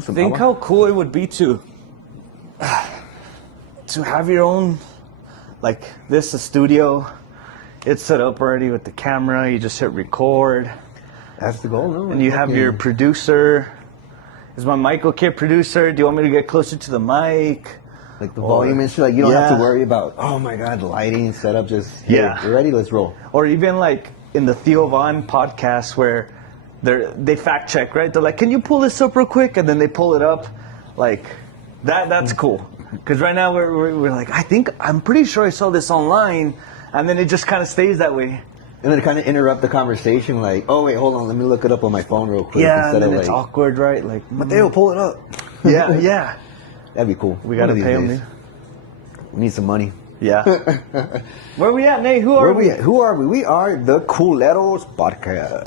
Think how cool it would be to have your own, like this, a studio. It's set up already with the camera. You just hit record. That's the goal, no? And you have your producer. Is my mic okay, producer? Do you want me to get closer to the mic? Like the volume and shit, like you don't have to worry about, oh my God, lighting, setup, just, you're ready, let's roll. Or even like in the Theo Von podcast where they fact check, right? They're like, can you pull this up real quick? And then they pull it up. Like, that's cool. Because right now we're like, I'm pretty sure I saw this online. And then it just kind of stays that way. And then kind of interrupt the conversation, like, oh wait, hold on, let me look it up on my phone real quick. Yeah, and then it's awkward, right? Like, Mateo, pull it up. Yeah. That'd be cool. We got to pay them. We need some money. Yeah. Where we at, Nate? Who are we? Who are we? We are the Culeros Podcast.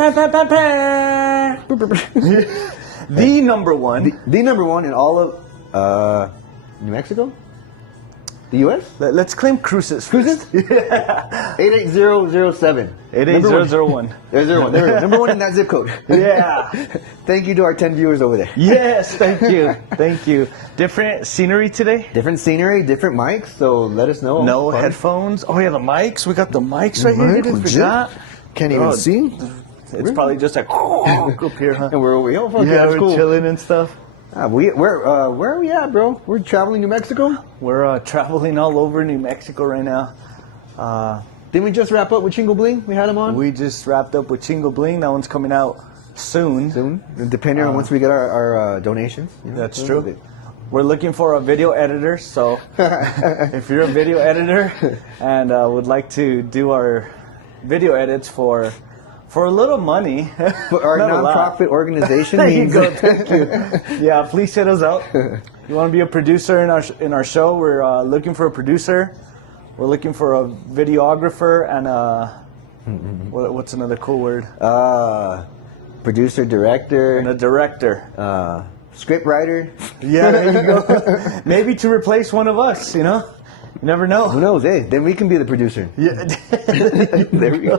The number one. The number one in all of New Mexico? The U.S.? Let's claim cruises. Cruises? Yeah. 88007. 88001. There's 01. There we go. Number one in that zip code. Yeah. Thank you to our 10 viewers over there. Yes, thank you. Thank you. Different scenery today? Different scenery, different mics, so let us know. No headphones. Oh, yeah, the mics. We got the mics right here. Didn't forget. Can't even see. It's probably just like up here, huh? And we're over here. Oh, yeah, we're chilling and stuff. Where are we at, bro? We're traveling New Mexico? We're traveling all over New Mexico right now. Didn't we just wrap up with Chingo Bling? We had him on? We just wrapped up with Chingo Bling. That one's coming out soon. Depending on once we get our donations. That's true. We're looking for a video editor, so if you're a video editor and would like to do our video edits for a little money. For our nonprofit organization. There you go. Thank you. Yeah, please hit us out. You want to be a producer in our show? We're looking for a producer. We're looking for a videographer and what's another cool word? Producer, director. And a director. Script writer. Yeah, there you go. Maybe to replace one of us, you know? You never know. Who knows? Hey, then we can be the producer. Yeah. There we go.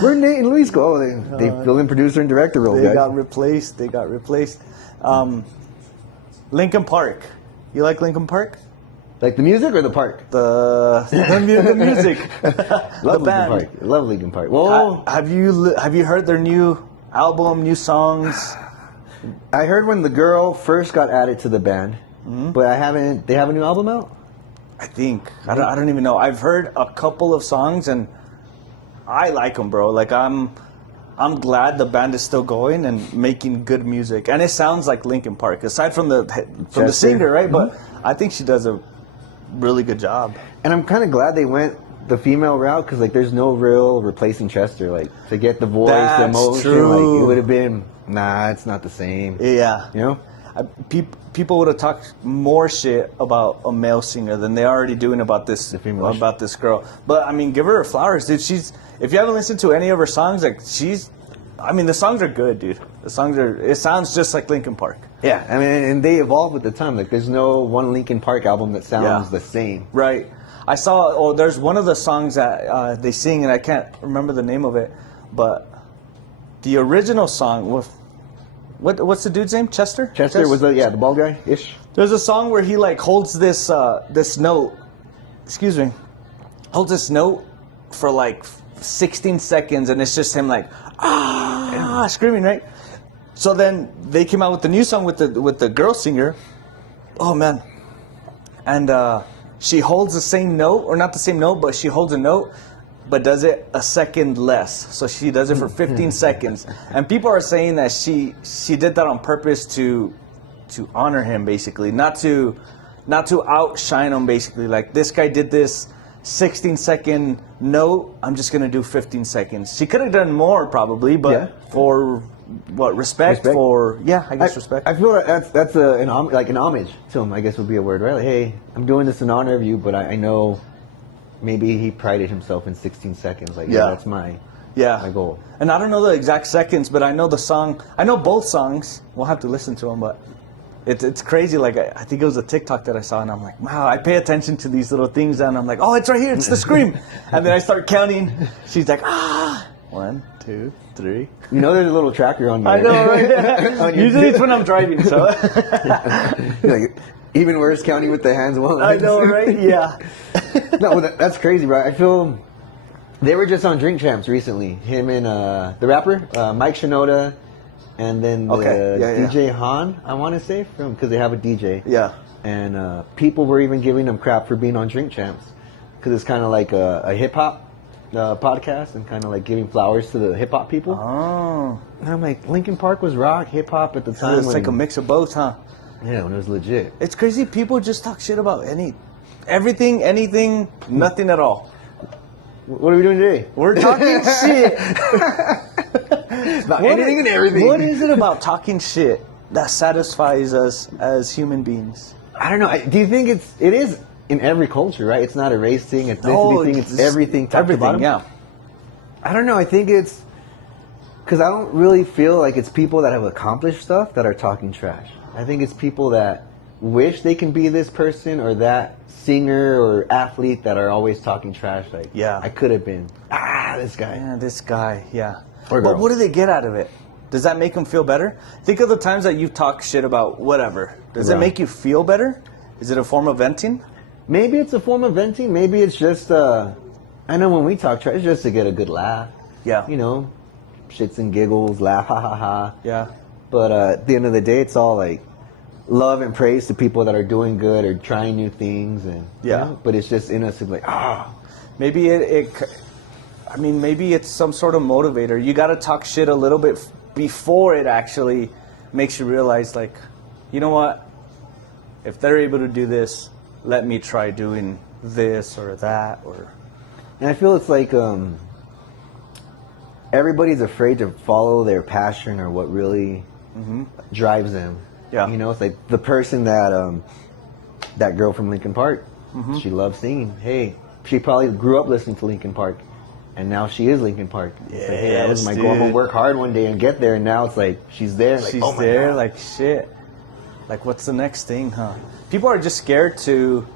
Where Nate and Luis go? They fill in producer and director role, They guys. got replaced. Lincoln Park. You like Lincoln Park? Like the music or the park? The music. Love the band. Lincoln Park. Love Lincoln Park. Whoa. Have you heard their new album, new songs? I heard when the girl first got added to the band, but I haven't. They have a new album out? I think. I don't even know. I've heard a couple of songs and I like them, bro. Like I'm glad the band is still going and making good music. And it sounds like Linkin Park, aside from the singer, right? But I think she does a really good job. And I'm kind of glad they went the female route because like there's no real replacing Chester. Like to get the voice, the emotion, true. like it would have been it's not the same. Yeah, you know. People would have talked more shit about a male singer than they already doing about this girl. But I mean, give her her flowers, dude. If you haven't listened to any of her songs, the songs are good, dude. It sounds just like Linkin Park. Yeah, I mean, and they evolve with the time. Like, there's no one Linkin Park album that sounds the same. Right. I saw. There's one of the songs that they sing, and I can't remember the name of it, but the original song with. What's the dude's name? Chester? Chester was the bald guy ish. There's a song where he like holds this note. Excuse me. Holds this note for like 16 seconds, and it's just him like screaming, right? So then they came out with the new song with the girl singer. Oh man. And she holds the same note, or not the same note, but she holds a note, but does it a second less. So she does it for 15 seconds. And people are saying that she did that on purpose to honor him, basically. Not to outshine him, basically. Like, this guy did this 16-second note, I'm just going to do 15 seconds. She could have done more, probably, but for what, respect? For, I guess respect. I feel like that's an homage to him, I guess would be a word, right? Like, hey, I'm doing this in honor of you, but I know... Maybe he prided himself in 16 seconds. Like, that's my goal. And I don't know the exact seconds, but I know the song. I know both songs. We'll have to listen to them, but it's crazy. Like, I think it was a TikTok that I saw, and I'm like, wow, I pay attention to these little things, and I'm like, oh, it's right here. It's the scream. And then I start counting. She's like, 1, 1, 2, 3. You know, there's a little tracker on there. I know, right? Usually it's when I'm driving, so. Like, even worse, counting with the hands. One. I know, right? Yeah. No, well, that's crazy, bro. I feel they were just on Drink Champs recently. Him and the rapper Mike Shinoda, and then the DJ Han. I want to say because they have a DJ. Yeah. And people were even giving them crap for being on Drink Champs because it's kind of like a hip hop podcast and kind of like giving flowers to the hip hop people. Oh. And I'm like, Linkin Park was rock, hip hop at the time. So it's like a mix of both, huh? Yeah, when it was legit. It's crazy. People just talk shit about everything, anything, nothing at all. What are we doing today? We're talking shit. About anything and everything. What is it about talking shit that satisfies us as human beings? I don't know. Do you think it is in every culture, right? It's not a race thing, it's ethnicity thing, it's everything. Everything, yeah. I don't know. I think it's because I don't really feel like it's people that have accomplished stuff that are talking trash. I think it's people that wish they can be this person or that singer or athlete that are always talking trash. Like, yeah, I could have been. This guy. Yeah, this guy. Yeah. Or girl. But what do they get out of it? Does that make them feel better? Think of the times that you've talked shit about whatever. Does it make you feel better? Is it a form of venting? Maybe it's a form of venting. Maybe it's just, I know when we talk trash, it's just to get a good laugh. Yeah. You know, shits and giggles, laugh, ha ha ha. Yeah. But at the end of the day, it's all like love and praise to people that are doing good or trying new things. And you know, but it's just in us to be like, Maybe maybe it's some sort of motivator. You got to talk shit a little bit before it actually makes you realize, like, you know what? If they're able to do this, let me try doing this or that. And I feel it's like everybody's afraid to follow their passion or what really drives them. Yeah. You know, it's like the person that that girl from Linkin Park, she loves singing. Hey, she probably grew up listening to Linkin Park. And now she is Linkin Park. Yeah, like, hey, that was my goal. I'm gonna work hard one day and get there. And now it's like she's there. Like, she's oh my there. God. Like shit. Like what's the next thing, huh? People are just scared to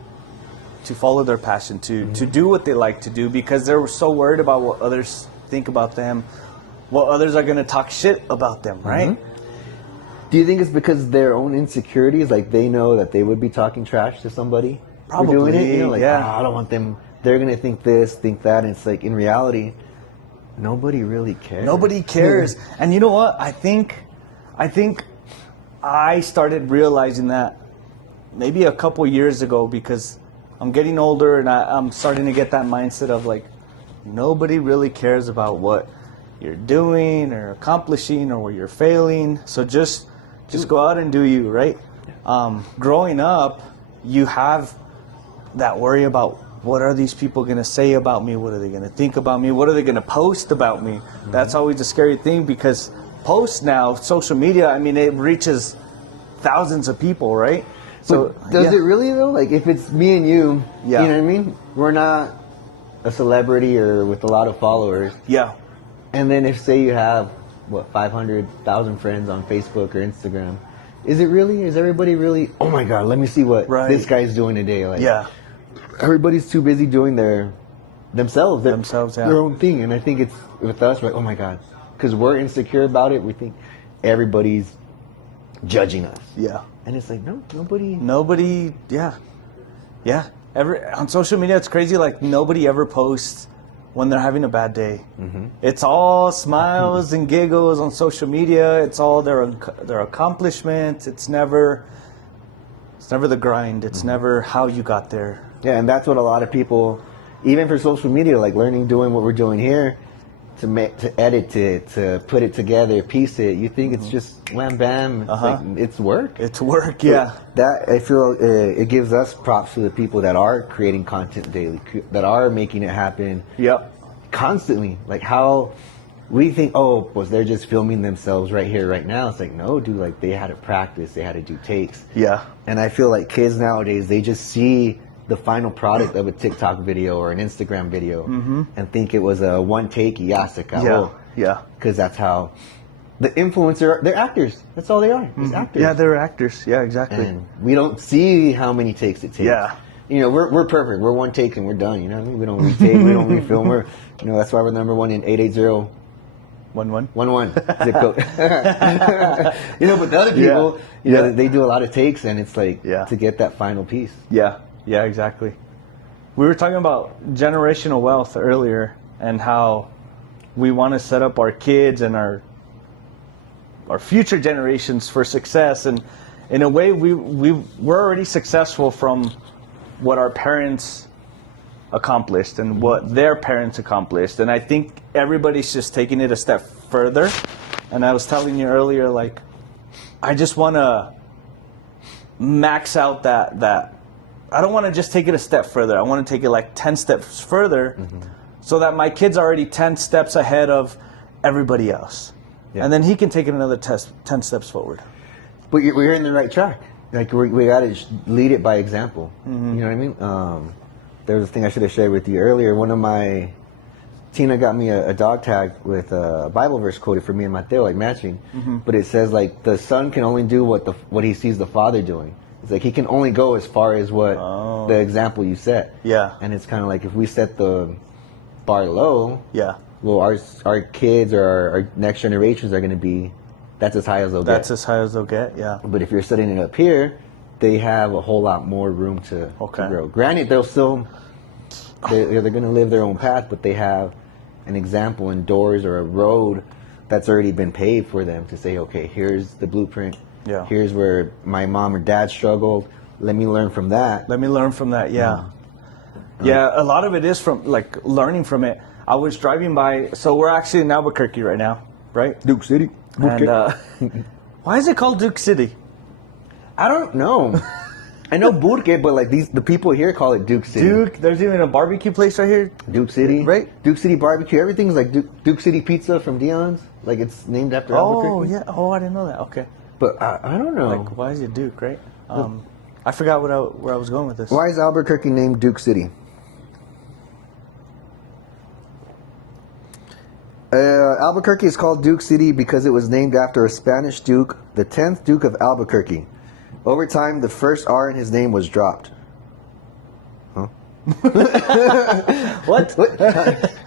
follow their passion, to do what they like to do because they're so worried about what others think about them, what others are gonna talk shit about them, right? Do you think it's because their own insecurities, like they know that they would be talking trash to somebody Probably, for doing it? You know, like, yeah. I don't want them. They're gonna think this, think that, and it's like in reality, nobody really cares. Nobody cares. And you know what? I think I started realizing that maybe a couple years ago because I'm getting older and I'm starting to get that mindset of like nobody really cares about what you're doing or accomplishing or where you're failing. So just go out and do you, right? Growing up, you have that worry about what are these people going to say about me? What are they going to think about me? What are they going to post about me? That's always a scary thing because posts now, social media, I mean, it reaches thousands of people, right? So does it really though? Like if it's me and you, you know what I mean? We're not a celebrity or with a lot of followers. Yeah. And then if say you have 500,000 friends on Facebook or Instagram, is everybody really, oh my God, let me see what this guy's doing today. Like, everybody's too busy doing themselves, their own thing. And I think it's with us, like, oh my God, because we're insecure about it. We think everybody's judging us. Yeah. And it's like, no, nobody. On social media, it's crazy. Like nobody ever posts when they're having a bad day. It's all smiles and giggles on social media. It's all their accomplishments. It's never the grind. It's never how you got there. Yeah, and that's what a lot of people, even for social media, like doing what we're doing here, to edit it, to put it together, piece it. You think it's just wham bam. It's work. It's work, yeah. That I feel it gives us props to the people that are creating content daily, that are making it happen. Yep. Constantly, like how we think, they're just filming themselves right here, right now. It's like, no, dude, like they had to practice, they had to do takes. Yeah. And I feel like kids nowadays, they just see the final product of a TikTok video or an Instagram video and think it was a one take, se acabó. Yeah. Because that's how the influencer, they're actors. That's all they are. Just actors. Yeah, they're actors. Yeah, exactly. And we don't see how many takes it takes. Yeah. You know, we're perfect. We're one take and we're done. You know what I mean? We don't retake, we don't refilm. That's why we're number one in 880 1-1. 1-1 zip code. You know, but the other people, you know, they do a lot of takes, and it's like to get that final piece. Yeah, exactly. We were talking about generational wealth earlier, and how we want to set up our kids and our future generations for success. And in a way, we're already successful from what our parents accomplished and what their parents accomplished. And I think everybody's just taking it a step further. And I was telling you earlier, like, I just want to max out that. I don't want to just take it a step further. I want to take it like 10 steps further, so that my kid's already 10 steps ahead of everybody else. Yeah. And then he can take it another 10 steps forward. But we're in the right track. Like, we got to lead it by example. You know what I mean? There was a thing I should have shared with you earlier. Tina got me a dog tag with a Bible verse quoted for me and Mateo, like matching. But it says, like, the son can only do what he sees the father doing. It's like he can only go as far as what the example you set. Yeah. And it's kind of like, if we set the bar low, well, our kids or our next generations are going to be, that's as high as they'll get. That's as high as they'll get, yeah. But if you're setting it up here, they have a whole lot more room to grow. Granted, they're going to live their own path, but they have an example in doors or a road that's already been paved for them to say, okay, here's the blueprint. Yeah. Here's where my mom or dad struggled. Let me learn from that. Yeah. Yeah, a lot of it is from, like, learning from it. I was driving by, so we're actually in Albuquerque right now, right? Duke City. And why is it called Duke City? I don't know. I know Burke, but like the people here call it Duke City. There's even a barbecue place right here. Duke City, right? Duke City barbecue. Everything's like Duke City pizza from Dion's. Like, it's named after Albuquerque. Oh yeah. Oh, I didn't know that. Okay. But I don't know. Like, why is it Duke, right? I forgot where I was going with this. Why is Albuquerque named Duke City? Albuquerque is called Duke City because it was named after a Spanish duke, the 10th Duke of Albuquerque. Over time, the first R in his name was dropped. Huh? What?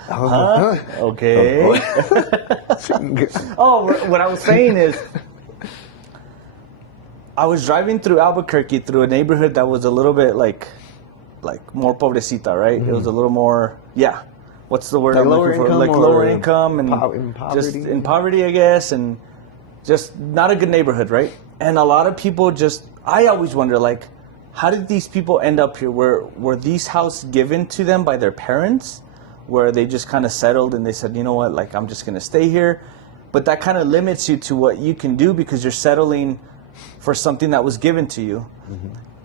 Huh? Okay. What I was saying is, I was driving through Albuquerque through a neighborhood that was a little bit like more pobrecita, right? It was a little more, what's the word like I'm looking for? Like lower income and just in poverty, I guess, and just not a good neighborhood, right? And a lot of people I always wonder, like, how did these people end up here? Were these houses given to them by their parents, where they just kind of settled and they said, you know what, like, I'm just going to stay here? But that kind of limits you to what you can do because you're settling for something that was given to you.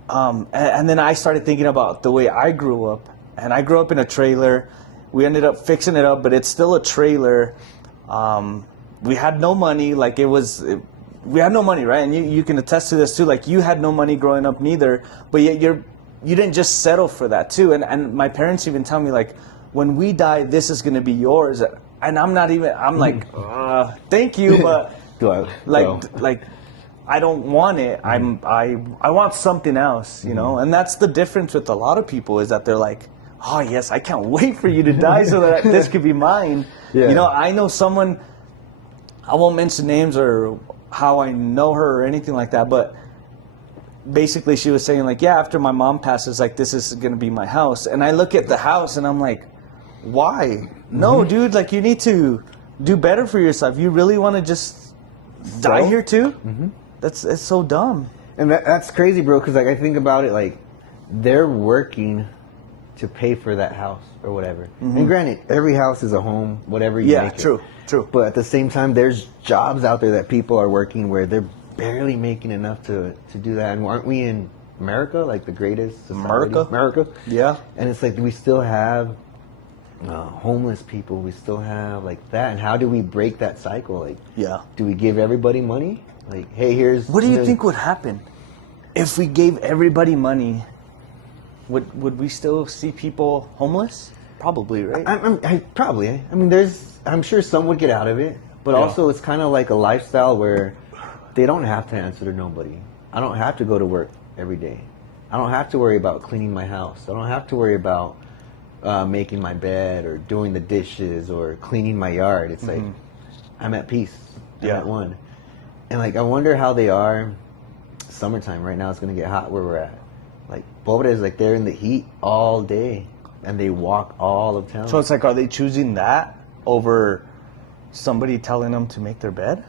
And then I started thinking about the way I grew up. And I grew up in a trailer. We ended up fixing it up, but it's still a trailer. We had no money. Like, we had no money, right? And you can attest to this too. Like, you had no money growing up neither, but yet you didn't just settle for that too. And my parents even tell me, like, when we die, this is going to be yours. And I'm like, thank you, but like I don't want it. I want something else, you know? And that's the difference with a lot of people, is that they're like, oh yes, I can't wait for you to die so that this could be mine. You know, I know someone, I won't mention names or how I know her or anything like that, but basically she was saying, like, after my mom passes, like, this is going to be my house. And I look at the house and I'm like, why? No, dude, like, you need to do better for yourself. You really want to just die here too? It's so dumb. And that's crazy, bro, because, like, I think about it, like, they're working to pay for that house or whatever. And granted, every house is a home, whatever you make it. True. But at the same time, there's jobs out there that people are working where they're barely making enough to do that. And aren't we in America, like the greatest society? America. Yeah. And it's like, we still have homeless people. We still have, like, that. And how do we break that cycle? Like, do we give everybody money? Like, hey, here's... What do you think would happen if we gave everybody money? Would we still see people homeless? Probably, right? Probably. I mean, I'm sure some would get out of it, but also it's kind of like a lifestyle where they don't have to answer to nobody. I don't have to go to work every day. I don't have to worry about cleaning my house. I don't have to worry about making my bed or doing the dishes or cleaning my yard. It's like, I'm at peace. I'm Yeah. at one. And like, I wonder how they are summertime. Right now it's going to get hot where we're at. Like, Bogota is like, they're in the heat all day and they walk all of town. So it's like, are they choosing that over somebody telling them to make their bed?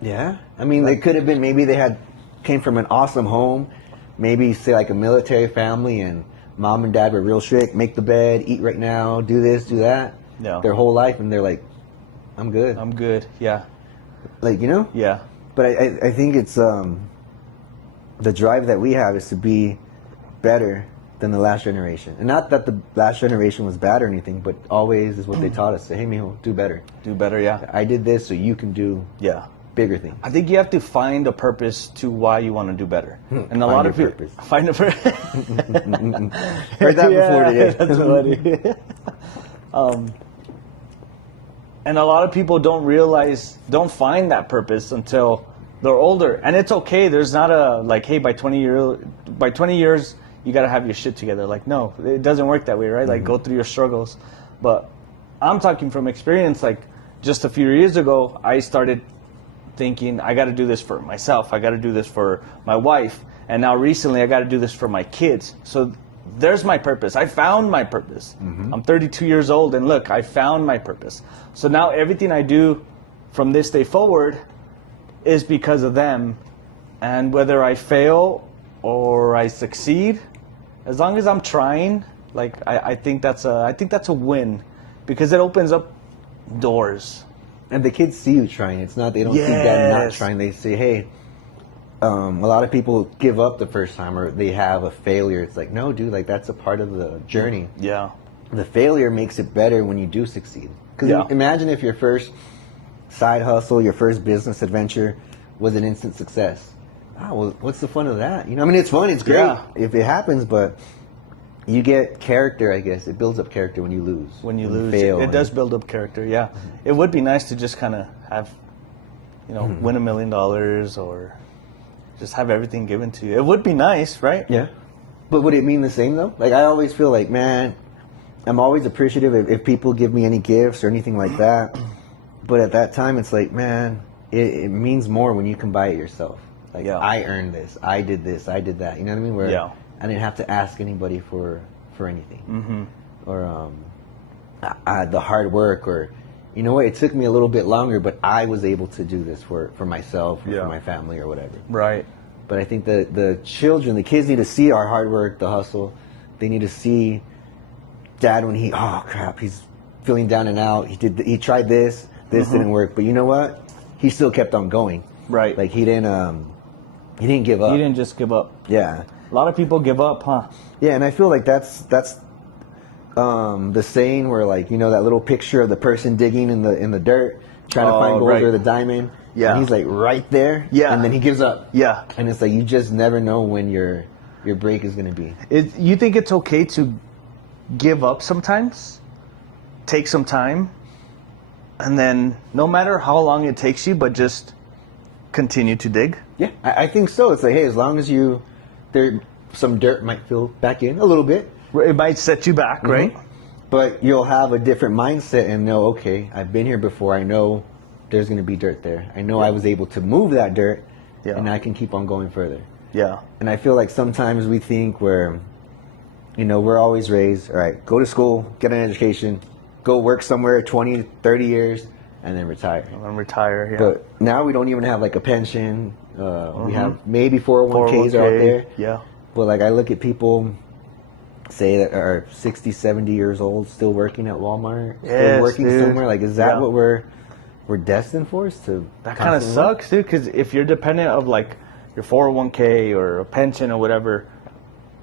Yeah. I mean, they could have been, maybe they came from an awesome home. Maybe, say, like a military family, and mom and dad were real strict. Make the bed, eat right now, do this, do that. Yeah. Their whole life, and they're like, I'm good. I'm good. Yeah. Like, you know? Yeah. But I think it's the drive that we have is to be better than the last generation. And not that the last generation was bad or anything, but always is what they taught us. Say, hey, mijo, do better. Do better, yeah. I did this so you can do bigger things. I think you have to find a purpose to why you want to do better. And a lot of people find a purpose. Heard that before today. That's funny. And a lot of people don't find that purpose until they're older. And it's okay. There's not a like, hey, by 20 years, you got to have your shit together. Like, no, it doesn't work that way, right? Like, go through your struggles. But I'm talking from experience. Like, just a few years ago, I started thinking, I got to do this for myself. I got to do this for my wife. And now recently, I got to do this for my kids. So there's my purpose. I found my purpose. I'm 32 years old, and look, I found my purpose. So now everything I do from this day forward is because of them. And whether I fail or I succeed, as long as I'm trying, like I think that's a win, because it opens up doors. And the kids see you trying. It's not, they don't see dad not trying. They say, hey, a lot of people give up the first time, or they have a failure. It's like, no, dude, like that's a part of the journey. Yeah. The failure makes it better when you do succeed. Because imagine if your first side hustle, your first business adventure was an instant success. Ah, well, what's the fun of that? You know, I mean, it's fun, it's great if it happens, but you get character, I guess. It builds up character when you lose. When you lose, it does build up character, yeah. It would be nice to just kind of have, win $1 million or just have everything given to you. It would be nice, right? Yeah. But would it mean the same, though? Like, I always feel like, man, I'm always appreciative if people give me any gifts or anything like that. But at that time, it's like, man, it means more when you can buy it yourself. Like, I earned this, I did this, I did that. You know what I mean? Where I didn't have to ask anybody for anything. Or the hard work, or, you know what, it took me a little bit longer, but I was able to do this for myself or for my family or whatever. Right. But I think the children, the kids need to see our hard work, the hustle. They need to see dad when he's feeling down and out. He tried this didn't work, but you know what? He still kept on going. Right. Like, he didn't give up. He didn't just give up. Yeah. A lot of people give up, huh? Yeah, and I feel like that's the saying where, like, you know, that little picture of the person digging in the dirt, trying to find gold or the diamond. Yeah. And he's like right there. Yeah. And then he gives up. Yeah. And it's like, you just never know when your break is gonna be. You think it's okay to give up sometimes? Take some time, and then no matter how long it takes you, but just continue to dig? Yeah, I think so. It's like, hey, as long as some dirt might fill back in a little bit. It might set you back, right? But you'll have a different mindset and know, okay, I've been here before. I know there's going to be dirt there. I know I was able to move that dirt, and I can keep on going further. Yeah. And I feel like sometimes we think we're always raised, all right, go to school, get an education, go work somewhere 20, 30 years, and then retire. And then retire, yeah. But now we don't even have like a pension. We have maybe 401ks out there. Yeah. But like, I look at people, say, that are 60, 70 years old, still working at Walmart, still working somewhere. Like, is that what we're destined for? That kind of sucks, dude, because if you're dependent of like your 401k or a pension or whatever,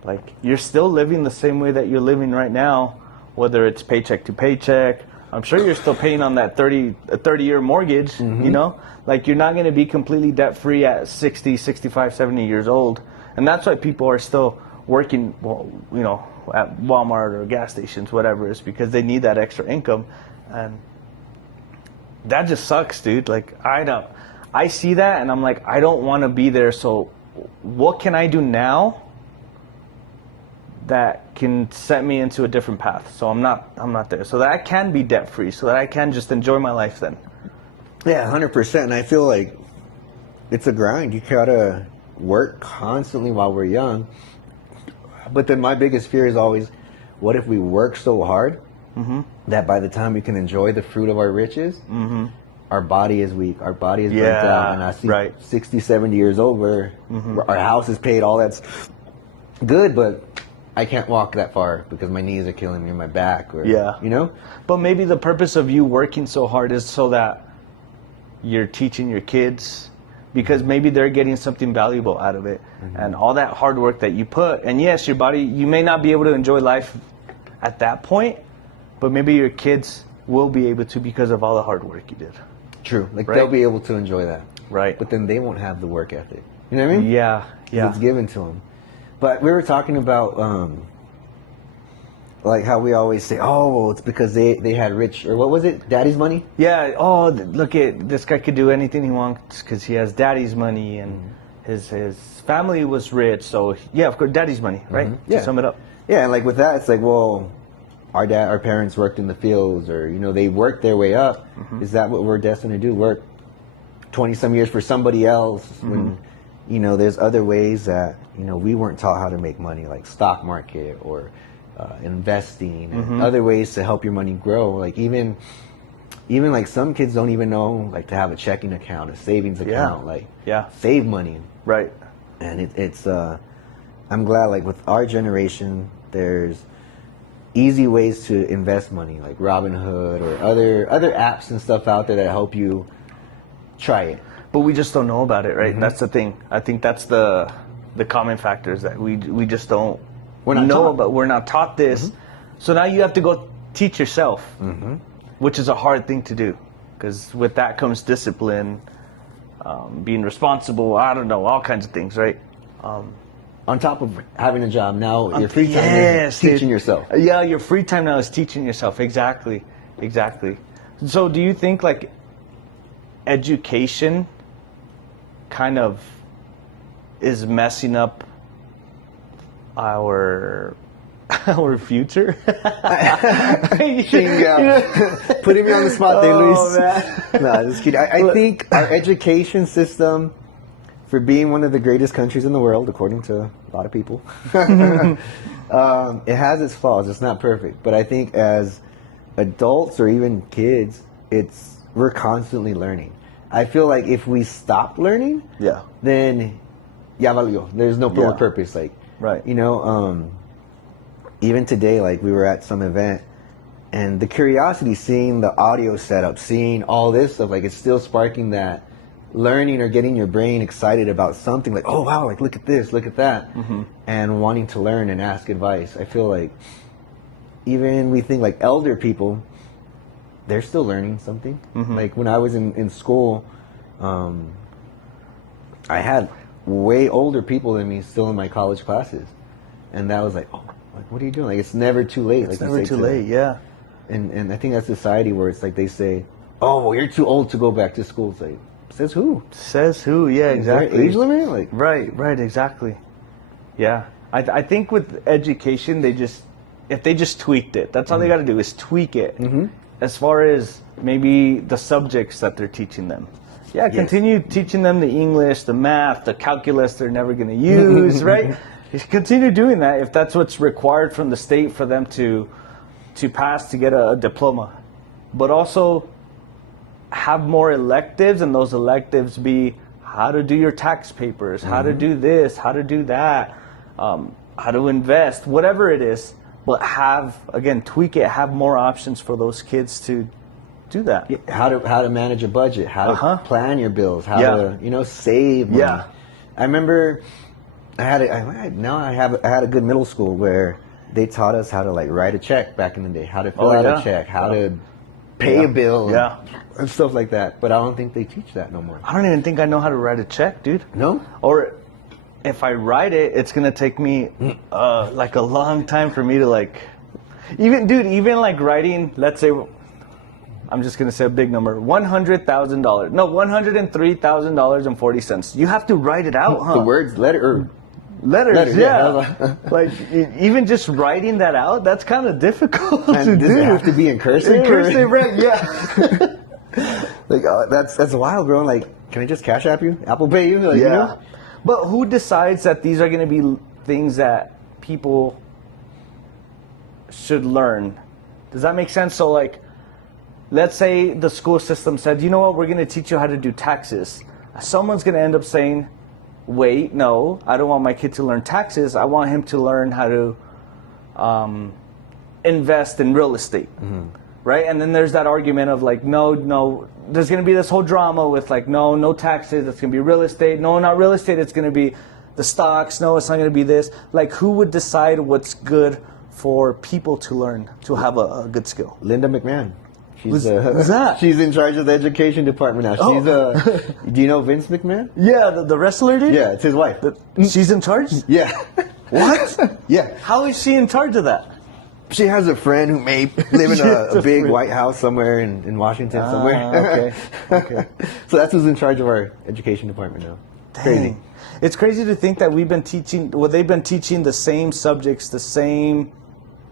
like, you're still living the same way that you're living right now, whether it's paycheck to paycheck. I'm sure you're still paying on that 30-year mortgage, you know? Like, you're not going to be completely debt-free at 60, 65, 70 years old. And that's why people are still working, at Walmart or gas stations, whatever, is because they need that extra income. And that just sucks, dude. Like, I see that and I'm like, I don't want to be there. So what can I do now that can set me into a different path? So I'm not there. So that I can be debt free, so that I can just enjoy my life then. Yeah, 100%. And I feel like it's a grind. You gotta work constantly while we're young. But then my biggest fear is always, what if we work so hard that by the time we can enjoy the fruit of our riches, our body is weak, our body is burnt out, and I see 60, 70 years old where our house is paid, all that's good, but I can't walk that far because my knees are killing me or my back, or you know? But maybe the purpose of you working so hard is so that you're teaching your kids, because maybe they're getting something valuable out of it. And all that hard work that you put, and yes, your body, you may not be able to enjoy life at that point, but maybe your kids will be able to because of all the hard work you did. True. Like they'll be able to enjoy that. Right. But then they won't have the work ethic. You know what I mean? Yeah. It's given to them. But we were talking about like how we always say, oh, well, it's because they had rich, or what was it, daddy's money? Yeah. Oh, look at this guy, could do anything he wants because he has daddy's money, and his family was rich. So yeah, of course, daddy's money, right? Yeah. To sum it up. Yeah, and like with that, it's like, well, our parents worked in the fields, or they worked their way up. Is that what we're destined to do? Work 20-some years for somebody else when there's other ways that we weren't taught how to make money, like stock market or investing, and other ways to help your money grow. Like even like some kids don't even know like to have a checking account, a savings account, like save money. Right. And it's I'm glad like with our generation there's easy ways to invest money, like Robinhood or other apps and stuff out there that help you try it. But we just don't know about it, right? That's the thing. I think that's the common factor, is that we just don't know about. We're not taught this. So now you have to go teach yourself, which is a hard thing to do, because with that comes discipline, being responsible. I don't know, all kinds of things, right? On top of having a job, now your free time is teaching yourself. Yeah, your free time now is teaching yourself. Exactly. So do you think like education kind of is messing up our future? Putting me on the spot there, Luis. No, just kidding. I think our education system, for being one of the greatest countries in the world, according to a lot of people, it has its flaws. It's not perfect. But I think as adults or even kids, we're constantly learning. I feel like if we stopped learning, then ya valió. There's no more purpose. Like, even today, like we were at some event, and the curiosity, seeing the audio setup, seeing all this stuff, like it's still sparking that learning or getting your brain excited about something, like, oh wow, like look at this, look at that, and wanting to learn and ask advice. I feel like even we think like elder people, they're still learning something. Like when I was in school, I had way older people than me still in my college classes, and that was like, oh, like what are you doing? Like it's never too late. It's never too late. Yeah. And I think that's society where it's like they say, oh, well, you're too old to go back to school. It's like, says who? Says who? Yeah, exactly. Is there an age limit? Like, right, exactly. Yeah, I think with education, if they just tweaked it, that's all they got to do is tweak it. As far as maybe the subjects that they're teaching them. Yeah, continue teaching them the English, the math, the calculus they're never going to use, right? Continue doing that if that's what's required from the state for them to pass to get a diploma. But also have more electives, and those electives be how to do your tax papers, how to do this, how to do that, how to invest, whatever it is. But tweak it, have more options for those kids to do that. Yeah, how to manage a budget, how to plan your bills, how to save money. Yeah. I remember I had a good middle school where they taught us how to like write a check back in the day, how to fill out a check, how to pay a bill, and stuff like that. But I don't think they teach that no more. I don't even think I know how to write a check, dude. No? Or if I write it, it's gonna take me like a long time for me to like, even like writing. Let's say, I'm just gonna say a big number, $100,000. No, $103,000.40. You have to write it out, huh? The words, letters, yeah. Like even just writing that out, that's kind of difficult and to does do. It have to be in cursive? In cursive, right? Yeah. Like that's wild, bro. Like, can I just Cash App you, Apple Pay you? Like, yeah. You know? But who decides that these are going to be things that people should learn? Does that make sense? So, like, let's say the school system said, you know what, we're going to teach you how to do taxes. Someone's going to end up saying, wait, no, I don't want my kid to learn taxes. I want him to learn how to invest in real estate, right? And then there's that argument of like, no, there's going to be this whole drama with like, no taxes. It's going to be real estate. No, not real estate. It's going to be the stocks. No, it's not going to be this. Like, who would decide what's good for people to learn, to have a good skill? Linda McMahon. Who's that? She's in charge of the education department now. She's do you know Vince McMahon? Yeah, the wrestler dude? Yeah, it's his wife. She's in charge? Yeah. What? Yeah. How is she in charge of that? She has a friend who may live in a big White House somewhere in Washington somewhere. Okay. So that's who's in charge of our education department now. Dang. Crazy. It's crazy to think that they've been teaching the same subjects, the same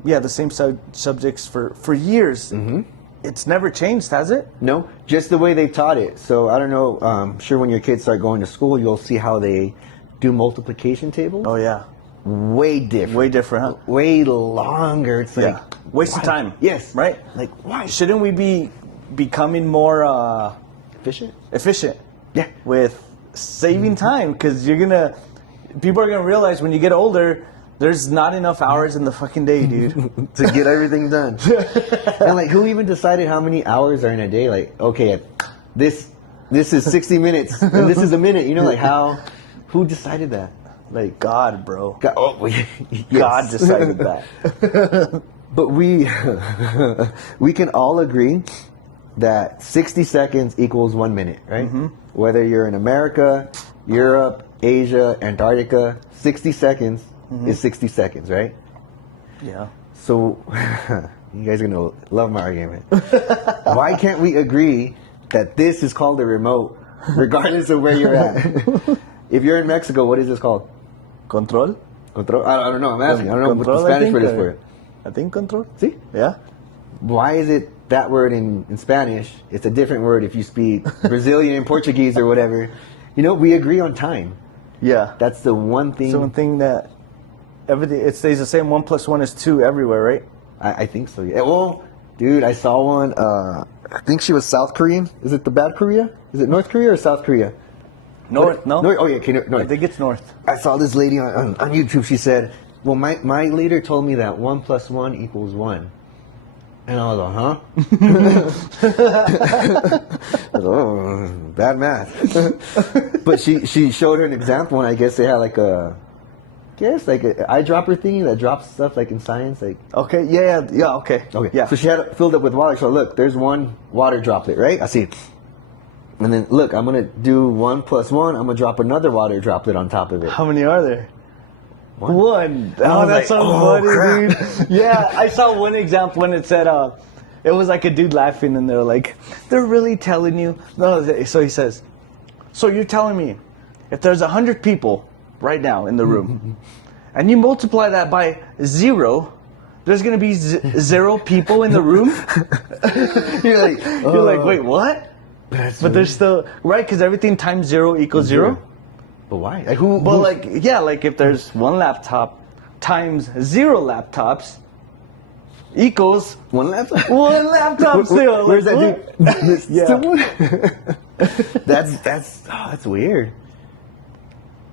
subjects for years. Mm-hmm. It's never changed, has it? No, just the way they taught it. So I don't know. I'm sure when your kids start going to school, you'll see how they do multiplication tables. Oh yeah. Way different. Way different, huh? Way longer. It's like waste of time. Yes. Right? Like, why? Shouldn't we be becoming more efficient? Yeah. With saving time, because people are gonna realize when you get older, there's not enough hours in the fucking day, dude, to get everything done. And like, who even decided how many hours are in a day? Like, okay, this is 60 minutes and this is a minute. You know, like who decided that? Like God, bro. Yes. God decided that. But we can all agree that 60 seconds equals 1 minute, right? Mm-hmm. Whether you're in America, Europe, Asia, Antarctica, 60 seconds is 60 seconds, right? Yeah. So, you guys are going to love my argument. Why can't we agree that this is called a remote, regardless of where you're at? If you're in Mexico, what is this called? Control? Control? I don't know. I'm asking. I don't know what the Spanish word is for it. I think control. See? Yeah. Why is it that word in Spanish? It's a different word if you speak Brazilian, Portuguese, or whatever. You know, we agree on time. Yeah. That's the one thing. It's the one thing that everything, it stays the same. 1 + 1 is 2 everywhere, right? I think so, yeah. Well, dude, I saw one. I think she was South Korean. Is it the bad Korea? Is it North Korea or South Korea? North, no? North, oh, yeah, okay, North. I think it's North. I saw this lady on YouTube. She said, well, my leader told me that 1 + 1 = 1. And I was like, huh? I was like, oh, bad math. But she showed her an example, and I guess they had like an eyedropper thingy that drops stuff like in science. Like, okay, yeah, okay. Yeah. So she had it filled up with water. So look, there's one water droplet, right? I see. And then look, I'm going to do 1 + 1. I'm going to drop another water droplet on top of it. How many are there? One. Oh, that's so funny, dude. Yeah, I saw one example when it said, it was like a dude laughing, and they're like, they're really telling you. No, so he says, so you're telling me if there's 100 people right now in the room, and you multiply that by 0, there's going to be 0 people in the room? You're like, wait, what? But there's still, right, because everything times 0 = 0. But why? Like, like if there's 1 laptop times 0 laptops equals 1 laptop. 1 laptop still. Where's that dude? Yeah. That's weird.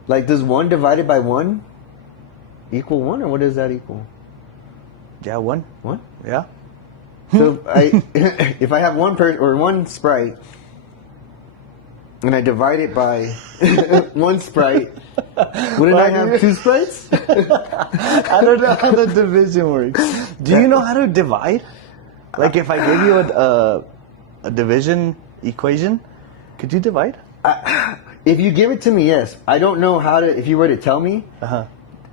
Like, does 1 divided by 1 equal 1, or what does that equal? Yeah, 1. 1? Yeah. So if I have one Sprite, and I divide it by 1 Sprite, wouldn't I have 2 Sprites? I don't know how the division works. Do you know how to divide? Like, if I gave you a division equation, could you divide? If you give it to me, yes. I don't know how to. If you were to tell me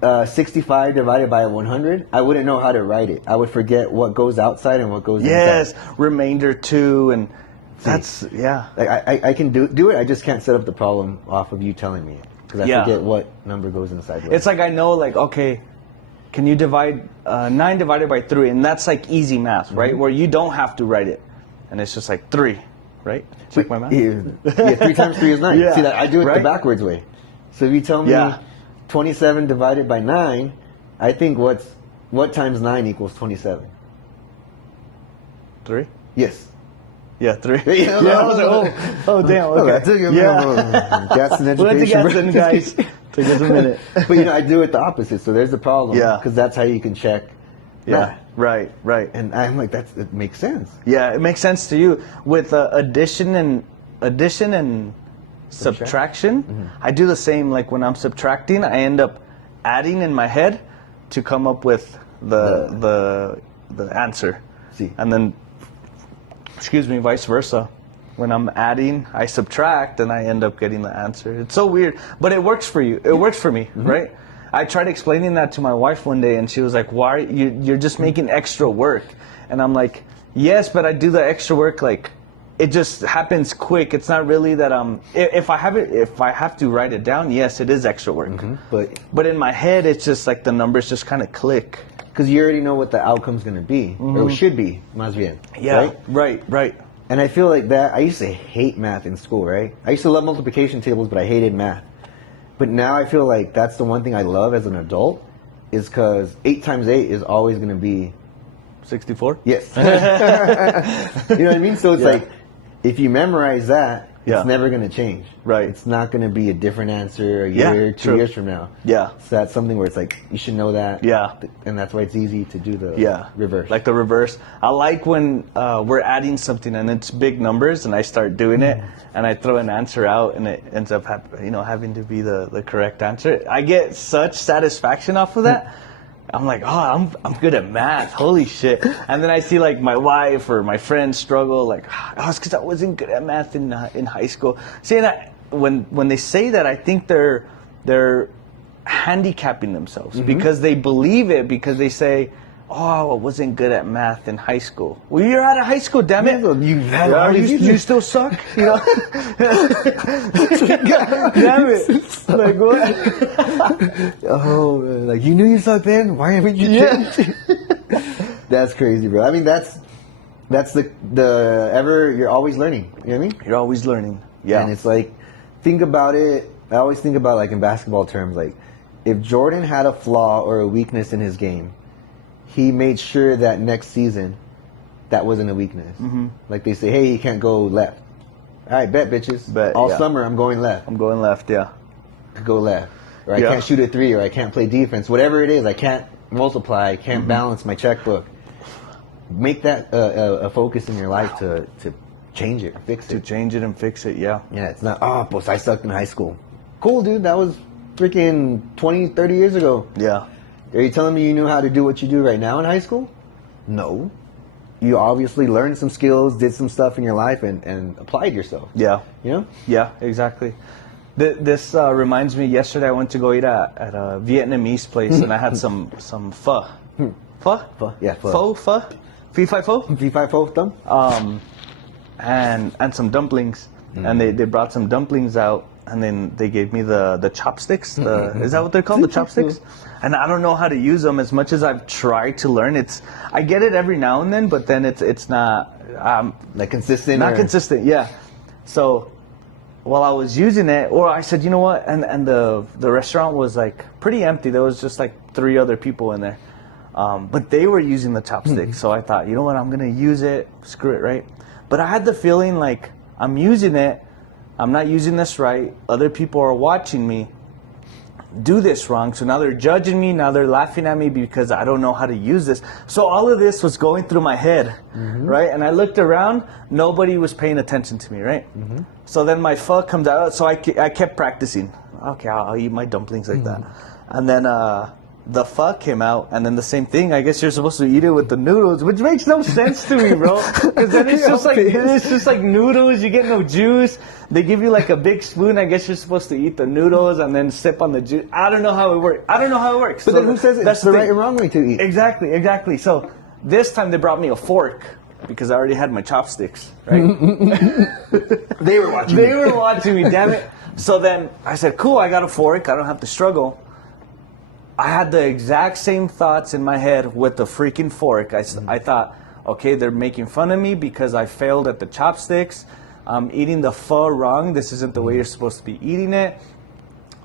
65 divided by 100, I wouldn't know how to write it. I would forget what goes outside and what goes inside. Yes, remainder 2 and. That's, yeah. Like I can do it. I just can't set up the problem off of you telling me it, because I forget what number goes inside. What. It's like I know, like, okay, can you divide 9 divided by 3, and that's like easy math, right? Where you don't have to write it, and it's just like 3. right? Check my math. Yeah, 3 times 3 is 9. Yeah. See, that I do it Right? the backwards way. So if you tell me Yeah. 27 divided by 9, I think what times 9 equals 27? 3? Yes. Yeah, 3. Yeah, Yeah, I was like, oh damn, okay. I took it. Yeah. Gas and We went to education. Gaston, guys. Took us a minute. But you know, I do it the opposite. So there's the problem. Yeah. Because that's how you can check. Yeah, math. right. And I'm like, it makes sense. Yeah, it makes sense to you with addition and subtraction. Mm-hmm. I do the same. Like when I'm subtracting, I end up adding in my head to come up with the answer. See. And then, excuse me, vice versa. When I'm adding, I subtract, and I end up getting the answer. It's so weird, but it works for you. It works for me, right? I tried explaining that to my wife one day, and she was like, "Why you're just making extra work?" And I'm like, "Yes, but I do the extra work like it just happens quick. It's not really that if I have to write it down, yes, it is extra work. But in my head, it's just like the numbers just kind of click because you already know what the outcome's going to be or should be, más bien. Yeah, right. Right. And I feel like that. I used to hate math in school, right? I used to love multiplication tables, but I hated math. But now I feel like that's the one thing I love as an adult, is because 8 times 8 is always going to be 64. Yes. You know what I mean? So it's like, if you memorize that, Yeah. it's never going to change. Right. It's not going to be a different answer a Yeah, year, 2 true. years from now. Yeah. So that's something where it's like, you should know that. Yeah. And that's why it's easy to do the reverse. Like the reverse. I like when we're adding something and it's big numbers and I start doing it and I throw an answer out and it ends up having to be the correct answer. I get such satisfaction off of that. I'm like, oh, I'm good at math. Holy shit. And then I see like my wife or my friends struggle, like, oh, it's because I wasn't good at math in high school. See, and when they say that, I think they're handicapping themselves because they believe it, because they say, oh, I wasn't good at math in high school. Well, you're out of high school, damn it. You had all these you still suck? You know? Damn it. Like, what? Oh, like, you knew you sucked then? Why haven't you changed? That's crazy, bro. I mean, that's you're always learning. You know what I mean? You're always learning. Yeah. And it's like, think about it. I always think about, like, in basketball terms, like, if Jordan had a flaw or a weakness in his game, he made sure that next season that wasn't a weakness. Like they say, hey, he can't go left. All right, bet, bitches. All summer I'm going left. I'm going left, yeah. Go left. Or I can't shoot a 3, or I can't play defense. Whatever it is, I can't multiply, I can't balance my checkbook. Make that a focus in your life to change it, fix it. To change it and fix it, yeah. Yeah, it's not, pues I sucked in high school. Cool, dude, that was freaking 20, 30 years ago. Yeah. Are you telling me you knew how to do what you do right now in high school? No. You obviously learned some skills, did some stuff in your life, and applied yourself. Yeah. You know? Yeah, exactly. This reminds me, yesterday I went to go eat at a Vietnamese place and I had some pho. Pho? Pho, yeah, pho. Pho? Phi Phai Pho? Phi Phai Pho thumb? And some dumplings. And they brought some dumplings out. And then they gave me the chopsticks. Is that what they're called? The chopsticks? And I don't know how to use them as much as I've tried to learn. I get it every now and then, but then it's not like consistent. Not consistent, yeah. So while I was using it, or I said, you know what? And the restaurant was like pretty empty. There was just like 3 other people in there, but they were using the chopsticks. So I thought, you know what? I'm gonna use it. Screw it, right? But I had the feeling like I'm using it. I'm not using this right. Other people are watching me do this wrong. So now they're judging me. Now they're laughing at me because I don't know how to use this. So all of this was going through my head, right? And I looked around. Nobody was paying attention to me, right? So then my pho comes out. So I kept practicing. Okay, I'll eat my dumplings like that. And then the pho came out, and then the same thing. I guess you're supposed to eat it with the noodles, which makes no sense to me, bro. Because then it's just like noodles. You get no juice. They give you like a big spoon. I guess you're supposed to eat the noodles and then sip on the juice. I don't know how it works. But then who says it's the right and wrong way to eat? Exactly. So this time they brought me a fork because I already had my chopsticks, right? They were watching. They were watching me. Damn it. So then I said, cool. I got a fork. I don't have to struggle. I had the exact same thoughts in my head with the freaking fork. I thought, okay, they're making fun of me because I failed at the chopsticks. I'm eating the pho wrong. This isn't the way you're supposed to be eating it.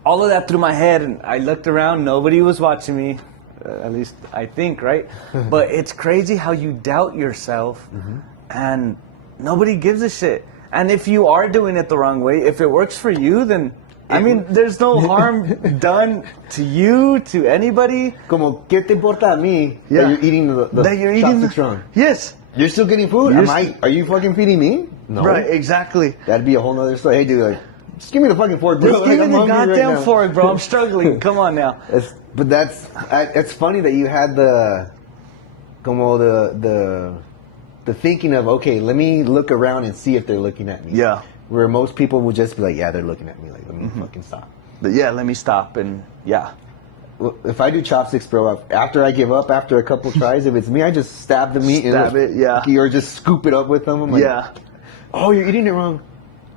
All of that through my head, and I looked around. Nobody was watching me, at least I think, right? But it's crazy how you doubt yourself, and nobody gives a shit. And if you are doing it the wrong way, if it works for you, then I mean, there's no harm done to you, to anybody. Como, ¿qué te importa a mí that you're eating the chopsticks wrong? Yes. You're still getting food? Are you fucking feeding me? No. Right, exactly. That'd be a whole nother story. Hey, dude, like, just give me the fucking fork, bro. Just give me the goddamn fork, bro. I'm struggling. Come on now. But it's funny that you had the thinking of, okay, let me look around and see if they're looking at me. Yeah. Where most people would just be like, yeah, they're looking at me. Like, let me fucking stop. But yeah, let me stop and yeah. If I do chopsticks, bro, after I give up, after a couple tries, if it's me, I just stab the meat. Or just scoop it up with them. I'm like, oh, you're eating it wrong.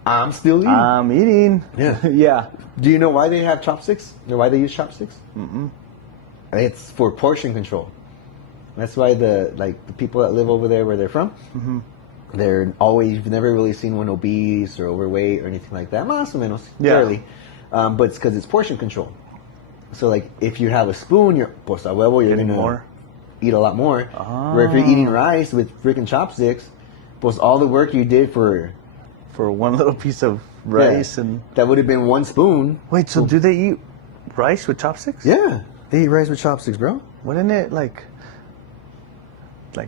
I'm still eating. I'm eating. Yeah. Yeah. Do you know why they have chopsticks? Or why they use chopsticks? It's for portion control. That's why the people that live over there where they're from, you've never really seen one obese or overweight or anything like that. Más o menos, barely. But it's because it's portion control. So like if you have a spoon, you're gonna eat a lot more. Where if you're eating rice with freaking chopsticks, plus all the work you did for one little piece of rice and that would have been one spoon. Wait, so do they eat rice with chopsticks? Yeah, they eat rice with chopsticks, bro. Wouldn't it like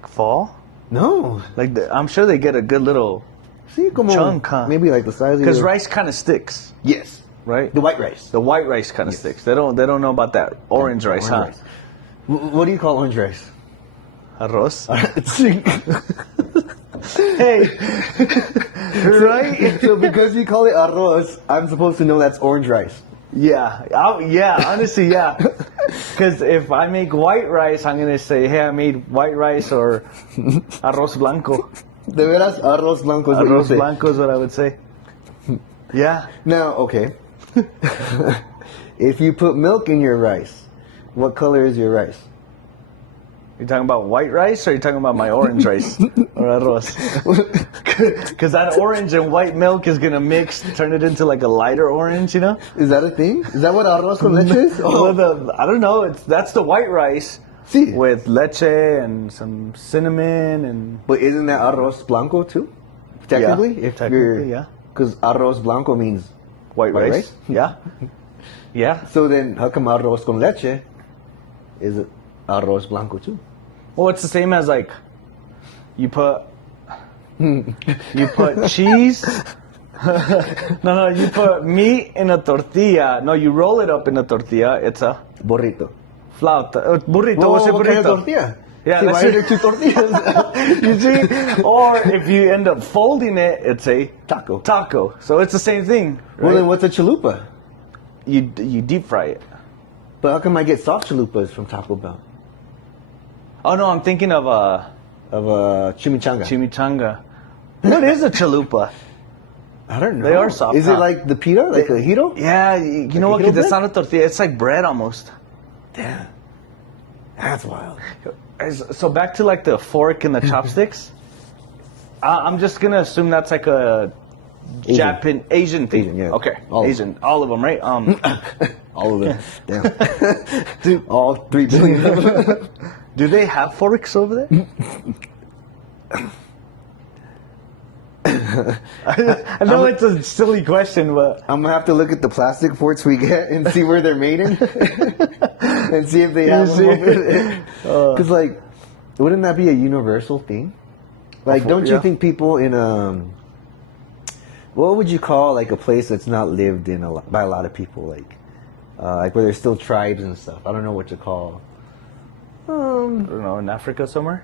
fall? No, I'm sure they get a good little chunk, huh? Maybe like the size of because rice kind of sticks. Yes, right. The white rice. The white rice kind of sticks. They don't know about that orange rice, huh? Rice. What do you call orange rice? Arroz. Hey, right? So because you call it arroz, I'm supposed to know that's orange rice. Yeah. Honestly, yeah. Because if I make white rice, I'm gonna say, "Hey, I made white rice or arroz blanco." De veras, arroz blanco is what you say. Arroz blanco is what I would say. Yeah. Now, okay. If you put milk in your rice, what color is your rice? You're talking about white rice, or you're talking about my orange rice or arroz? Because that orange and white milk is gonna mix, turn it into like a lighter orange, you know? Is that a thing? Is that what arroz con leche is? Well, I don't know. That's the white rice with leche and some cinnamon and. But isn't that arroz blanco too? Technically, yeah. Because arroz blanco means white rice. Yeah. Yeah. So then, how come arroz con leche is it arroz blanco too? Well, it's the same as like you put cheese. No, you put meat in a tortilla. No, you roll it up in a tortilla. It's a burrito. Flauta. Burrito. What's a burrito? What kind of tortilla? Yeah, why are there two tortillas? You see? Or if you end up folding it, it's a taco. So it's the same thing. Right? Well, then what's a chalupa? You deep fry it. But how come I get soft chalupas from Taco Bell? Oh no, I'm thinking of a chimichanga. Chimichanga. What is a chalupa? I don't know. They are soft. Is it like the pita, like a giro? Yeah, you know what? It's not a tortilla. It's like bread almost. Damn, that's wild. So back to like the fork and the chopsticks. I'm just gonna assume that's like a Asian thing. Asian, yeah. Okay, Asian. All of them, right? All of them. Damn. Dude, all 3 billion. Do they have forks over there? I know it's a silly question, but I'm gonna have to look at the plastic forks we get and see where they're made in, and see if they have them over there. Because like, wouldn't that be a universal thing? Like, don't you think people in what would you call like a place that's not lived in by a lot of people, like where there's still tribes and stuff? I don't know what to call. I don't know, in Africa somewhere.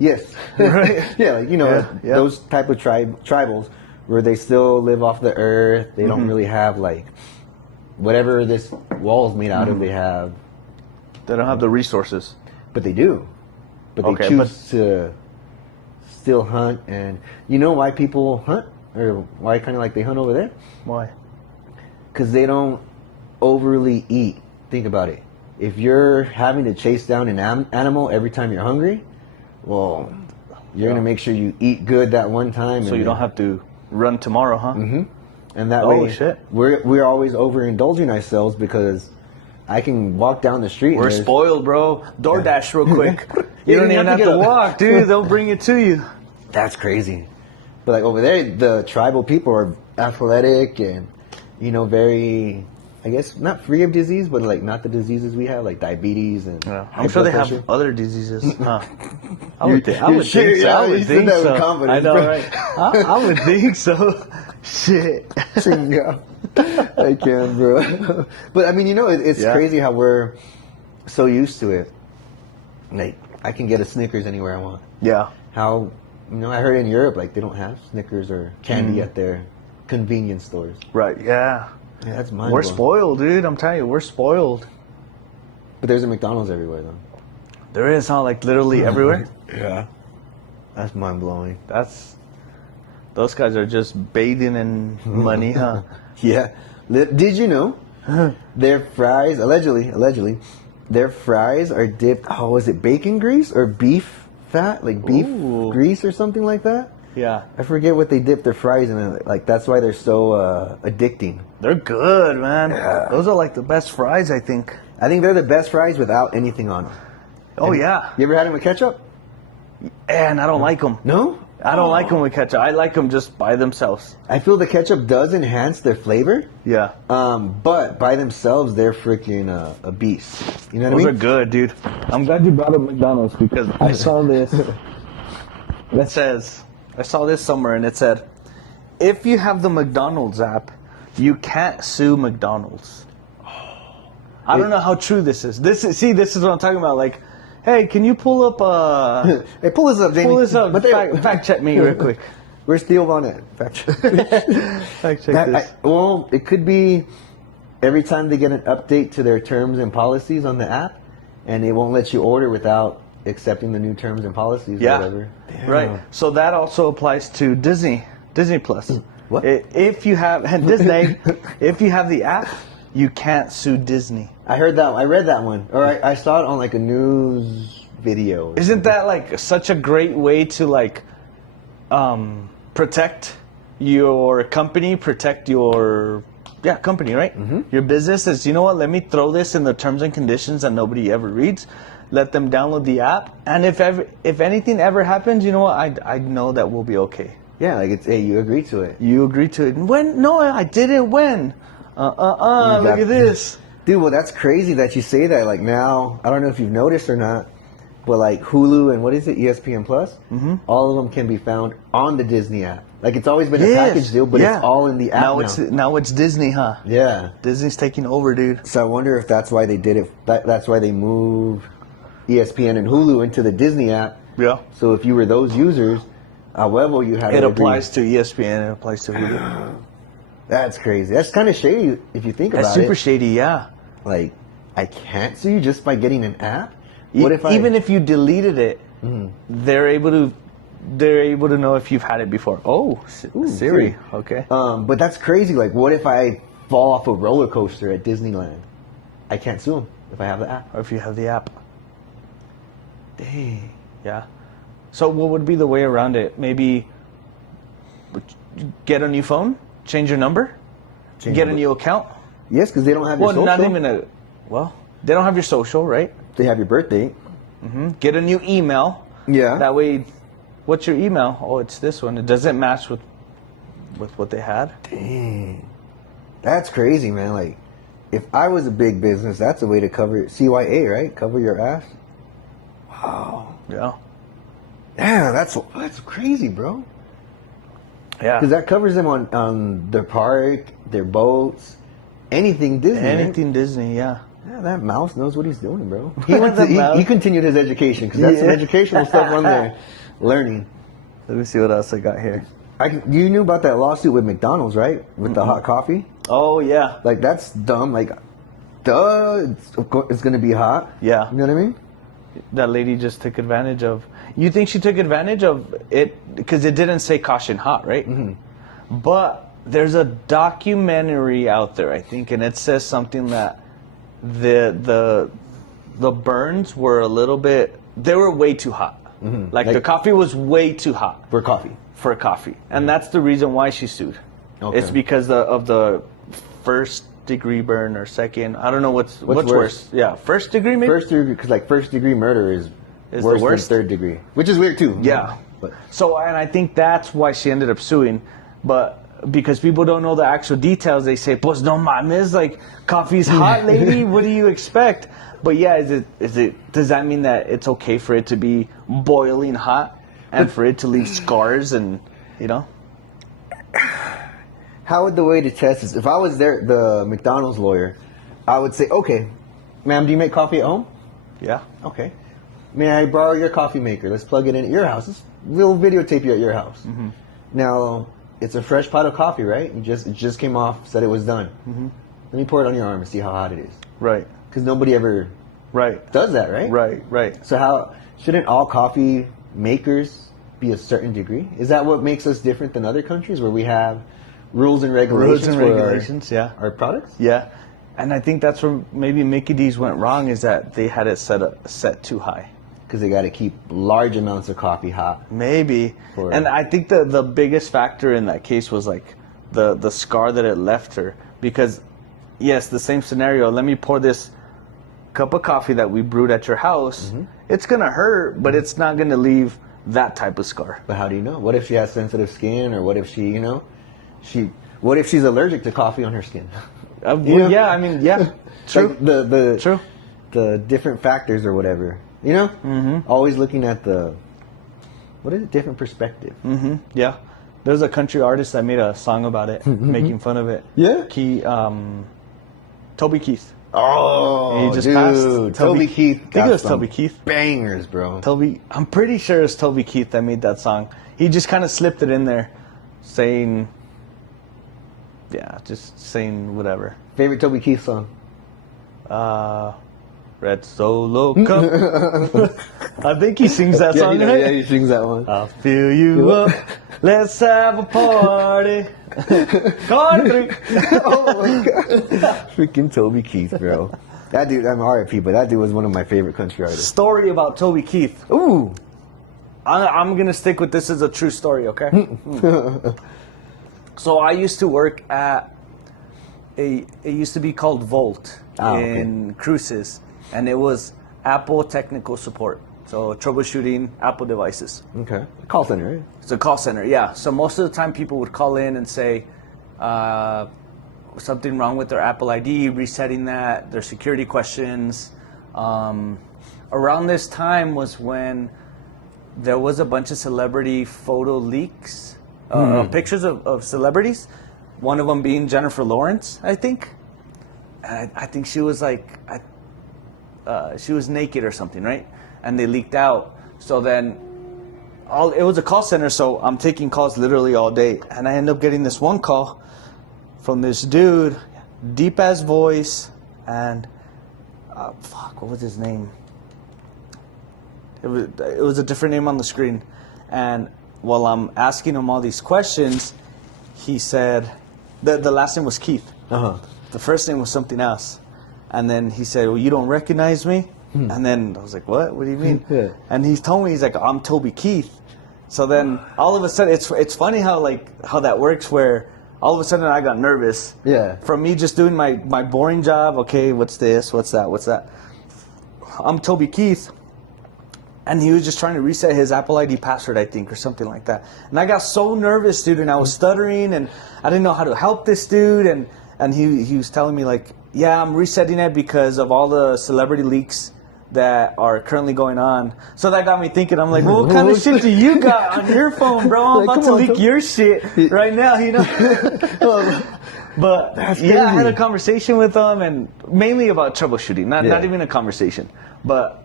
Yes. Right. Yeah, like those type of tribals where they still live off the earth. They don't really have like whatever this wall is made out of. They don't have the resources, but they do. But they choose to still hunt. And you know why people hunt, or why kind of like they hunt over there? Why? Because they don't overly eat. Think about it. If you're having to chase down an animal every time you're hungry, well, you're going to make sure you eat good that one time. So you don't have to run tomorrow, huh? Mm-hmm. And that way, shit. we're always overindulging ourselves because I can walk down the street. We're spoiled, bro. DoorDash real quick. You don't even have to walk, dude. They'll bring it to you. That's crazy. But like over there, the tribal people are athletic and, you know, very, I guess, not free of disease, but like not the diseases we have, like diabetes and. Yeah. I'm sure they have other diseases. Huh? I would think so. I would think so. I know, bro. right? I would think so. Shit. Yeah. I can, bro. But I mean, you know, it's crazy how we're so used to it. Like, I can get a Snickers anywhere I want. Yeah. How, you know, I heard in Europe, like, they don't have Snickers or candy at their convenience stores. Right, yeah. Yeah, that's mind-blowing. We're spoiled, dude. I'm telling you, we're spoiled. But there's a McDonald's everywhere, though. There is, huh? Like, literally everywhere? Yeah. That's mind-blowing. Those guys are just bathing in money, huh? Yeah. Did you know their fries, allegedly, their fries are dipped, was it bacon grease or beef fat? Like beef grease or something like that? Yeah. I forget what they dip their fries in. Like, that's why they're so addicting. They're good, man. Yeah. Those are like the best fries, I think. I think they're the best fries without anything on them. Oh, yeah. You ever had them with ketchup? And I don't like them. No? I don't like them with ketchup. I like them just by themselves. I feel the ketchup does enhance their flavor. Yeah. But by themselves, they're freaking a beast. You know what I mean? Those are good, dude. I'm glad you brought up McDonald's because I saw this. That says, I saw this somewhere and it said, if you have the McDonald's app, you can't sue McDonald's. I don't know how true this is. This is what I'm talking about. Like, hey, can you pull up? Hey, pull this up, Jamie. Pull this up. Fact check me real quick. We're still on it. Fact check. Fact check this. Well, it could be every time they get an update to their terms and policies on the app, and it won't let you order without accepting the new terms and policies or whatever. Damn. Right. So that also applies to Disney Plus. What? If you have Disney, if you have the app, you can't sue Disney. I heard that. I read that one, or I saw it on like a news video. Isn't that like such a great way to like protect your company, protect your company, right? Mm-hmm. Your business is, you know what? Let me throw this in the terms and conditions that nobody ever reads. Let them download the app, and if anything ever happens, you know what? I know that we'll be okay. Yeah, like it's you agree to it. You agree to it. When? No, I didn't. When? Look at this. Dude, well, that's crazy that you say that. Like now, I don't know if you've noticed or not, but like Hulu and what is it, ESPN Plus, all of them can be found on the Disney app. Like it's always been a package deal, but it's all in the app now it's Disney, huh? Yeah. Disney's taking over, dude. So I wonder if that's why they did it. That's why they moved ESPN and Hulu into the Disney app. Yeah. So if you were those users, however you had it applies to ESPN. It applies to Hulu. That's crazy. That's kind of shady if you think about it. That's super shady, yeah. Like, I can't sue you just by getting an app? What if even if you deleted it, they're able to know if you've had it before. Oh, Siri. Okay. But that's crazy. Like, what if I fall off a roller coaster at Disneyland? I can't sue them if I have the app. Or if you have the app. Dang. Yeah. So what would be the way around it? Maybe get a new phone, change your number, get a new account. Yes, because they don't have your social. Well, not even they don't have your social, right? They have your birthday. Get a new email. Yeah. That way, what's your email? Oh, it's this one. It doesn't match with what they had. Dang. That's crazy, man. Like, if I was a big business, that's a way to cover CYA, right? Cover your ass. Wow. Yeah. Damn, that's crazy, bro. Yeah. Because that covers them on their park, their boats, anything Disney. Anything right? Disney, yeah. Yeah, that mouse knows what he's doing, bro. He continued his education because that's some educational stuff on there. Learning. Let me see what else I got here. You knew about that lawsuit with McDonald's, right? With the hot coffee? Oh, yeah. Like, that's dumb. Like, duh, it's going to be hot. Yeah. You know what I mean? That lady just took advantage of... You think she took advantage of it because it didn't say caution hot, right? But there's a documentary out there, I think, and it says something that the burns were a little bit... They were way too hot. Like the coffee was way too hot. For coffee. for coffee, and that's the reason why she sued. Okay. It's because of the first degree burn or second. I don't know what's worse. Yeah, first degree maybe. First degree, because like first degree murder is worse the worst than third degree, which is weird too. Yeah. But so, and I think that's why she ended up suing, but because people don't know the actual details, they say, "Pues no mames, like coffee's hot, lady. What do you expect?" But yeah, does that mean that it's okay for it to be boiling hot and for it to leave scars and, you know? How would the way to test this? If I was the McDonald's lawyer, I would say, okay, ma'am, do you make coffee at home? Yeah. Okay. May I borrow your coffee maker? Let's plug it in at your house. We'll videotape you at your house. Mm-hmm. Now, it's a fresh pot of coffee, right? It just came off, said it was done. Mm-hmm. Let me pour it on your arm and see how hot it is. Right. Because nobody ever does that, right? Right. So how shouldn't all coffee makers be a certain degree? Is that what makes us different than other countries where we have rules and regulations yeah. Our products? Yeah. And I think that's where maybe Mickey D's went wrong, is that they had it set too high. Because they got to keep large amounts of coffee hot. Maybe. And I think the biggest factor in that case was like the scar that it left her. Because, yes, the same scenario. Let me pour this cup of coffee that we brewed at your house. Mm-hmm. It's going to hurt, but it's not going to leave that type of scar. But how do you know? What if she has sensitive skin? Or what if what if she's allergic to coffee on her skin? Yeah, I mean, yeah. True. Like True. The different factors or whatever. You know? Mm-hmm. Always looking at different perspective. Mm-hmm. Yeah. There's a country artist that made a song about it, making fun of it. Yeah? Toby Keith. Oh, he just dude. Passed. Toby Keith. I think it was Toby Keith. Bangers, bro. I'm pretty sure it was Toby Keith that made that song. He just kind of slipped it in there, saying whatever. Favorite Toby Keith song? Red Solo Cup. I think he sings that song, right? Yeah, he sings that one. I'll fill you up. Let's have a party. Country. Oh my god. Freaking Toby Keith, bro. That dude, I'm RIP, but that dude was one of my favorite country artists. Story about Toby Keith. Ooh. I'm going to stick with this as a true story, okay? So I used to work at it used to be called Volt in Cruces, and it was Apple technical support. So troubleshooting Apple devices. Okay. Call center, right? It's a call center, yeah. So most of the time people would call in and say something wrong with their Apple ID, resetting that, their security questions. Around this time was when there was a bunch of celebrity photo leaks, pictures of celebrities. One of them being Jennifer Lawrence, I think. And I think she was like, she was naked or something, right? And they leaked out. So then, it was a call center, so I'm taking calls literally all day. And I end up getting this one call from this dude, deep ass voice, and what was his name? It was a different name on the screen. And while I'm asking him all these questions, he said, the last name was Keith. Uh-huh. The first name was something else. And then he said, well, you don't recognize me? And then I was like, what? What do you mean? Yeah. And he told me, he's like, I'm Toby Keith. So then all of a sudden, it's funny how that works, where all of a sudden I got nervous. Yeah. From me just doing my boring job. Okay, what's this? What's that? What's that? I'm Toby Keith. And he was just trying to reset his Apple ID password, I think, or something like that. And I got so nervous, dude, and I was stuttering, and I didn't know how to help this dude. And he was telling me, like, yeah, I'm resetting it because of all the celebrity leaks that are currently going on. So that got me thinking. I'm like, well, what kind of shit do you got on your phone, bro? I'm about to leak your shit right now, you know? But yeah, I had a conversation with them, and mainly about troubleshooting, not even a conversation. But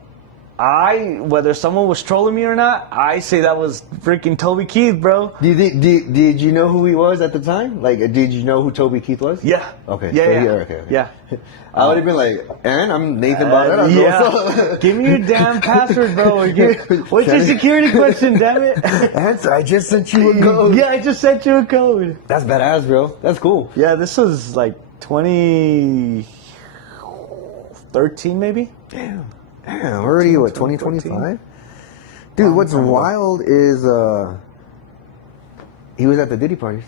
whether someone was trolling me or not, I say that was freaking Toby Keith, bro. Did you know who he was at the time? Like, did you know who Toby Keith was? Yeah. Okay. Yeah, so okay. Yeah. I would have been like, Aaron, I'm Nathan Barrera. Yeah. Give me your damn password, bro. What's your security question, damn it? Answer, I just sent you a code. Yeah, I just sent you a code. That's badass, bro. That's cool. Yeah, this was like 2013, maybe? Damn, already what, 2025? Dude, what's wild is He was at the Diddy parties.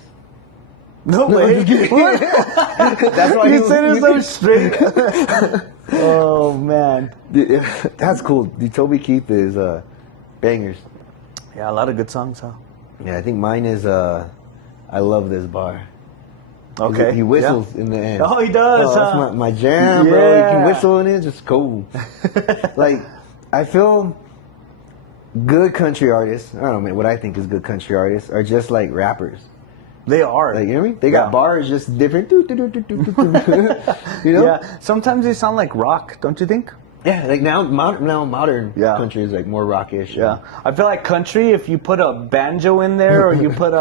No way. That's why you said it so straight. Oh man, that's cool. The Toby Keith is bangers. Yeah, a lot of good songs, huh? Yeah, I think mine is I love this bar. Okay. He whistles in the end. Oh, he does. That's my jam, bro. He can whistle in it, just cool. Like, I feel good country artists, I don't know what I think is good country artists, are just like rappers. They are. Like, you know what I mean? They got bars just different. You know? Yeah. Sometimes they sound like rock, don't you think? Yeah, like now modern country is like more rockish. Yeah, I feel like country, if you put a banjo in there or you put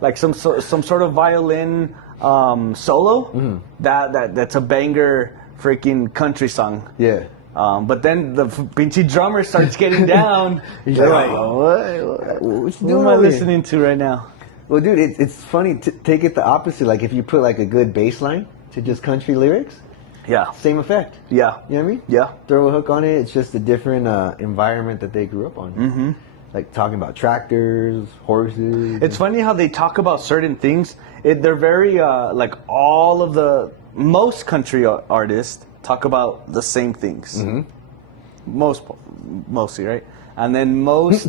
like some sort of violin solo, that's a banger freaking country song. Yeah. But then the pinchy drummer starts getting down. You're like, what am I listening to right now? Well, dude, it's funny to take it the opposite. Like if you put like a good bass line to just country lyrics. Yeah. Same effect. Yeah. You know what I mean? Yeah. Throw a hook on it. It's just a different environment that they grew up on. Mm-hmm. Like talking about tractors, horses. It's funny how they talk about certain things. They're very, like all of most country artists talk about the same things. Mm-hmm. Mostly, right? And then most...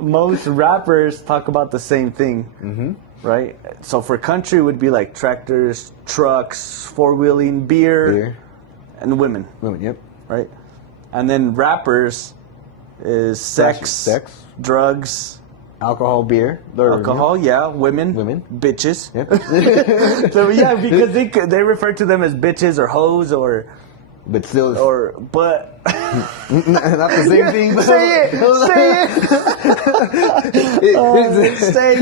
most rappers talk about the same thing, right? So for country it would be like tractors, trucks, four-wheeling, beer, and women. Yep. Right? And then rappers is sex, drugs, alcohol, beer. Alcohol, women, bitches. Yep. So yeah, because they refer to them as bitches or hoes or... But still, but not the same thing. Say it. Say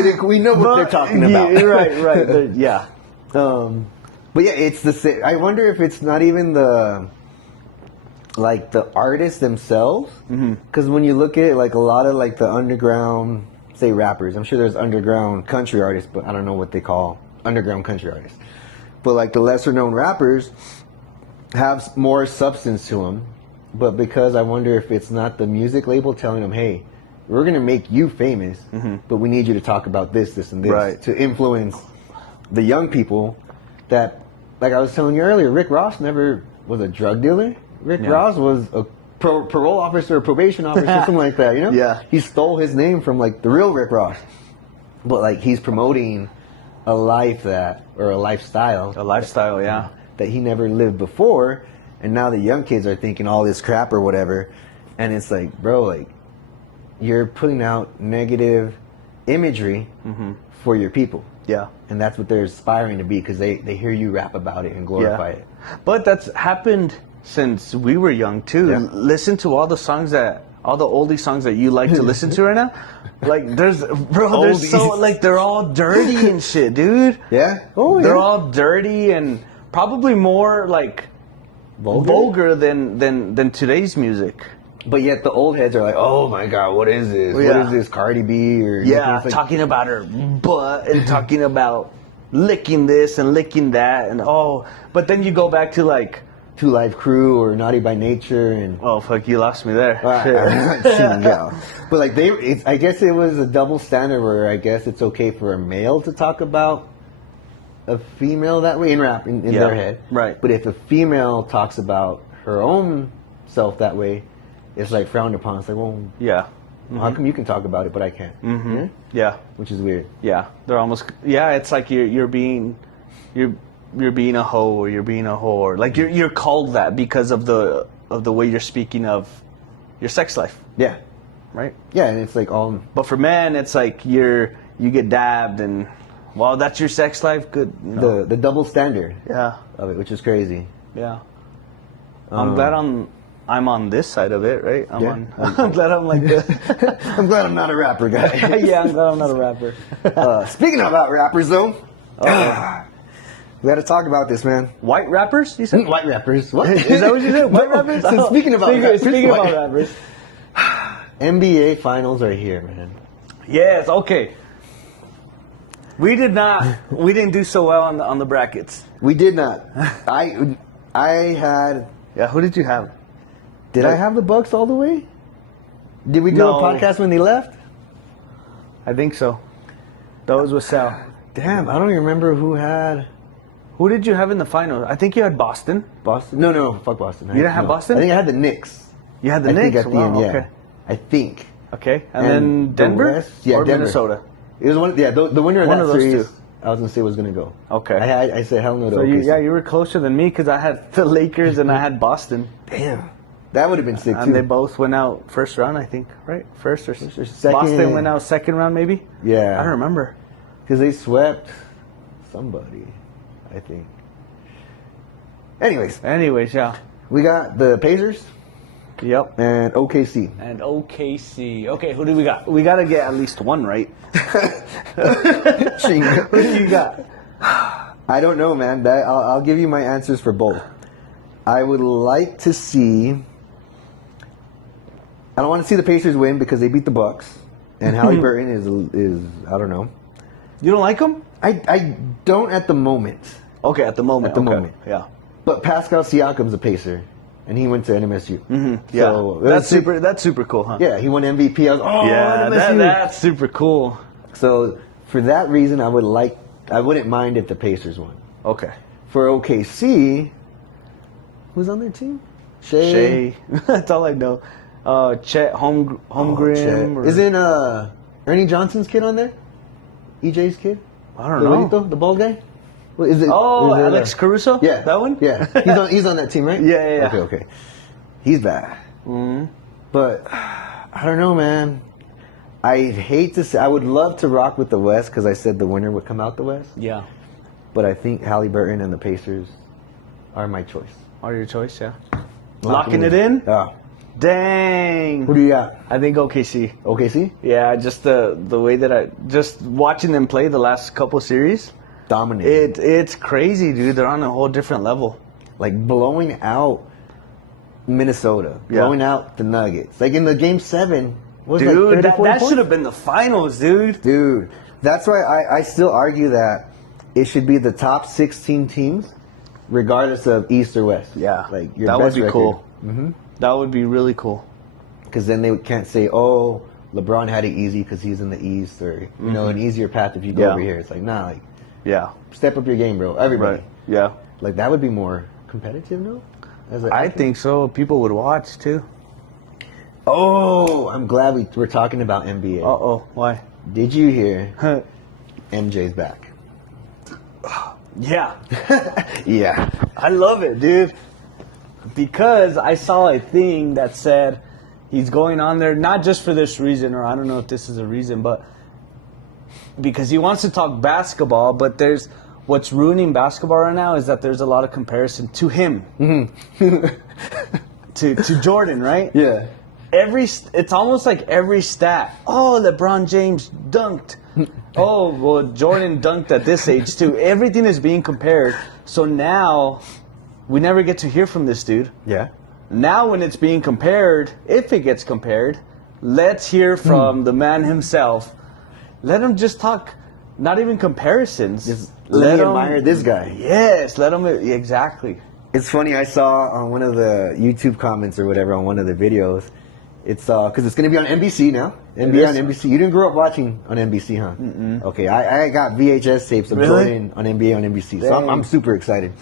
it. We know what they're talking about. Right. Yeah. But yeah, it's the same. I wonder if it's not even the artists themselves, because when you look at it, like a lot of like the underground, say rappers. I'm sure there's underground country artists, but I don't know what they call underground country artists. But like the lesser known rappers have more substance to them, but because I wonder if it's not the music label telling them, hey, we're going to make you famous, but we need you to talk about this, and this to influence the young people that, like I was telling you earlier, Rick Ross never was a drug dealer. Rick Ross was a parole officer, or probation officer, something like that, you know? Yeah. He stole his name from like the real Rick Ross. But like he's promoting a lifestyle, that he never lived before, and now the young kids are thinking all this crap or whatever, and it's like, bro, like you're putting out negative imagery for your people. Yeah. And that's what they're aspiring to be, because they hear you rap about it and glorify it. But that's happened since we were young too. Yeah. Listen to all the oldie songs that you like to listen to right now. Like they're all dirty and shit, dude. Yeah. They're all dirty and probably more like vulgar than today's music. But yet the old heads are like, oh my god, what is this? What is this, Cardi B? Or talking about her butt and talking about licking this and licking that and but then you go back to like Two Live Crew or Naughty by Nature and fuck, you lost me there. But like I guess it was a double standard where I guess it's okay for a male to talk about a female that way in rap in their head, right? But if a female talks about her own self that way, it's like frowned upon. It's like, well, how come you can talk about it but I can't? Yeah, which is weird. Yeah, they're almost it's like you're being a hoe or you're being a whore. Like you're called that because of the way you're speaking of your sex life. Yeah, right. Yeah, and it's like all. But for men, it's like you get dabbed and. Well, that's your sex life. Good. You know. The double standard. Yeah. Of it, which is crazy. Yeah. I'm glad I'm on this side of it, right? I'm glad I'm like. I'm glad I'm not a rapper, guy. Yeah, I'm glad I'm not a rapper. Speaking about rappers, though, we got to talk about this, man. White rappers? You said white rappers. What is that? What you said? White rappers? So speaking about rappers. NBA finals are here, man. Yes. Okay. We didn't do so well on the brackets. We did not. I had. Yeah, who did you have? Did I have the Bucks all the way? Did we do a podcast when they left? I think so. That was with Sal. Damn, I don't even remember who had. Who did you have in the finals? I think you had Boston. Boston? No, fuck Boston. You didn't have Boston? I think I had the Knicks. You had the Knicks? Think at the end, yeah. Okay. I think. Okay, and then Denver or Denver. Minnesota? It was one. Yeah, the winner of one that of those series. Two. I was gonna say was gonna go. Okay. I said hell no to so OKC. you were closer than me because I had the Lakers and I had Boston. Damn, that would have been sick too. And they both went out first round, I think, right? First or second. Boston went out second round, maybe. Yeah, I don't remember because they swept somebody, I think. Anyways, yeah. We got the Pacers. Yep. And OKC. Okay, who do we got? We got to get at least one right. Who do you got? I don't know, man. I'll give you my answers for both. I would like to see. I don't want to see the Pacers win because they beat the Bucks, and Halliburton is I don't know. You don't like him? I don't at the moment. Okay, at the moment. Moment. Yeah. But Pascal Siakam's a Pacer, and he went to NMSU. Mm-hmm. Yeah. So that's super cool, huh? Yeah, he won MVP. I was NMSU. That's super cool. So for that reason, I wouldn't mind if the Pacers won. Okay. For OKC, who's on their team? Shea. That's all I know. Chet Holmgren. Isn't Ernie Johnson's kid on there? EJ's kid? I don't know. The bald guy? What, is it? Alex Caruso? Yeah. That one? Yeah. He's on that team, right? Yeah. Okay. He's bad. Mm-hmm. But I don't know, man. I'd hate to say. I would love to rock with the West because I said the winner would come out the West. Yeah. But I think Halliburton and the Pacers are my choice. Are your choice, yeah. Locking it in? Yeah. Dang. Who do you got? I think OKC. OKC? Yeah, just the way that just watching them play the last couple series. Dominating. It's crazy, dude. They're on a whole different level. Like blowing out Minnesota, blowing out the Nuggets. Like in the Game 7. Dude, that should have been the finals, dude. Dude, that's why I still argue that it should be the top 16 teams, regardless of East or West. Yeah, like your that best would be record. cool. Mm-hmm. That would be really cool. Because then they can't say, "Oh, LeBron had it easy because he's in the East," or you know, an easier path if you go over here. It's like, nah, like, step up your game, bro. Everybody, right. Yeah, like that would be more competitive, no? I think so. People would watch too. Oh, I'm glad we're talking about NBA. Uh-oh, why? Did you hear MJ's back? Yeah. Yeah. I love it, dude. Because I saw a thing that said he's going on there, not just for this reason, or I don't know if this is a reason, but because he wants to talk basketball, but what's ruining basketball right now is that there's a lot of comparison to him. Mm-hmm. to Jordan, right? Yeah. It's almost like every stat. Oh, LeBron James dunked. Oh, well, Jordan dunked at this age too. Everything is being compared. So now we never get to hear from this dude. Yeah. Now when it's being compared, if it gets compared, let's hear from the man himself. Let him just talk, not even comparisons. Just let him admire this guy. Yes, let him, exactly. It's funny, I saw on one of the YouTube comments or whatever on one of the videos, it's because it's going to be on NBC now. NBA on NBC. You didn't grow up watching on NBC, huh? Mm-mm. Okay, I got VHS tapes of Jordan on NBA on NBC, so I'm super excited.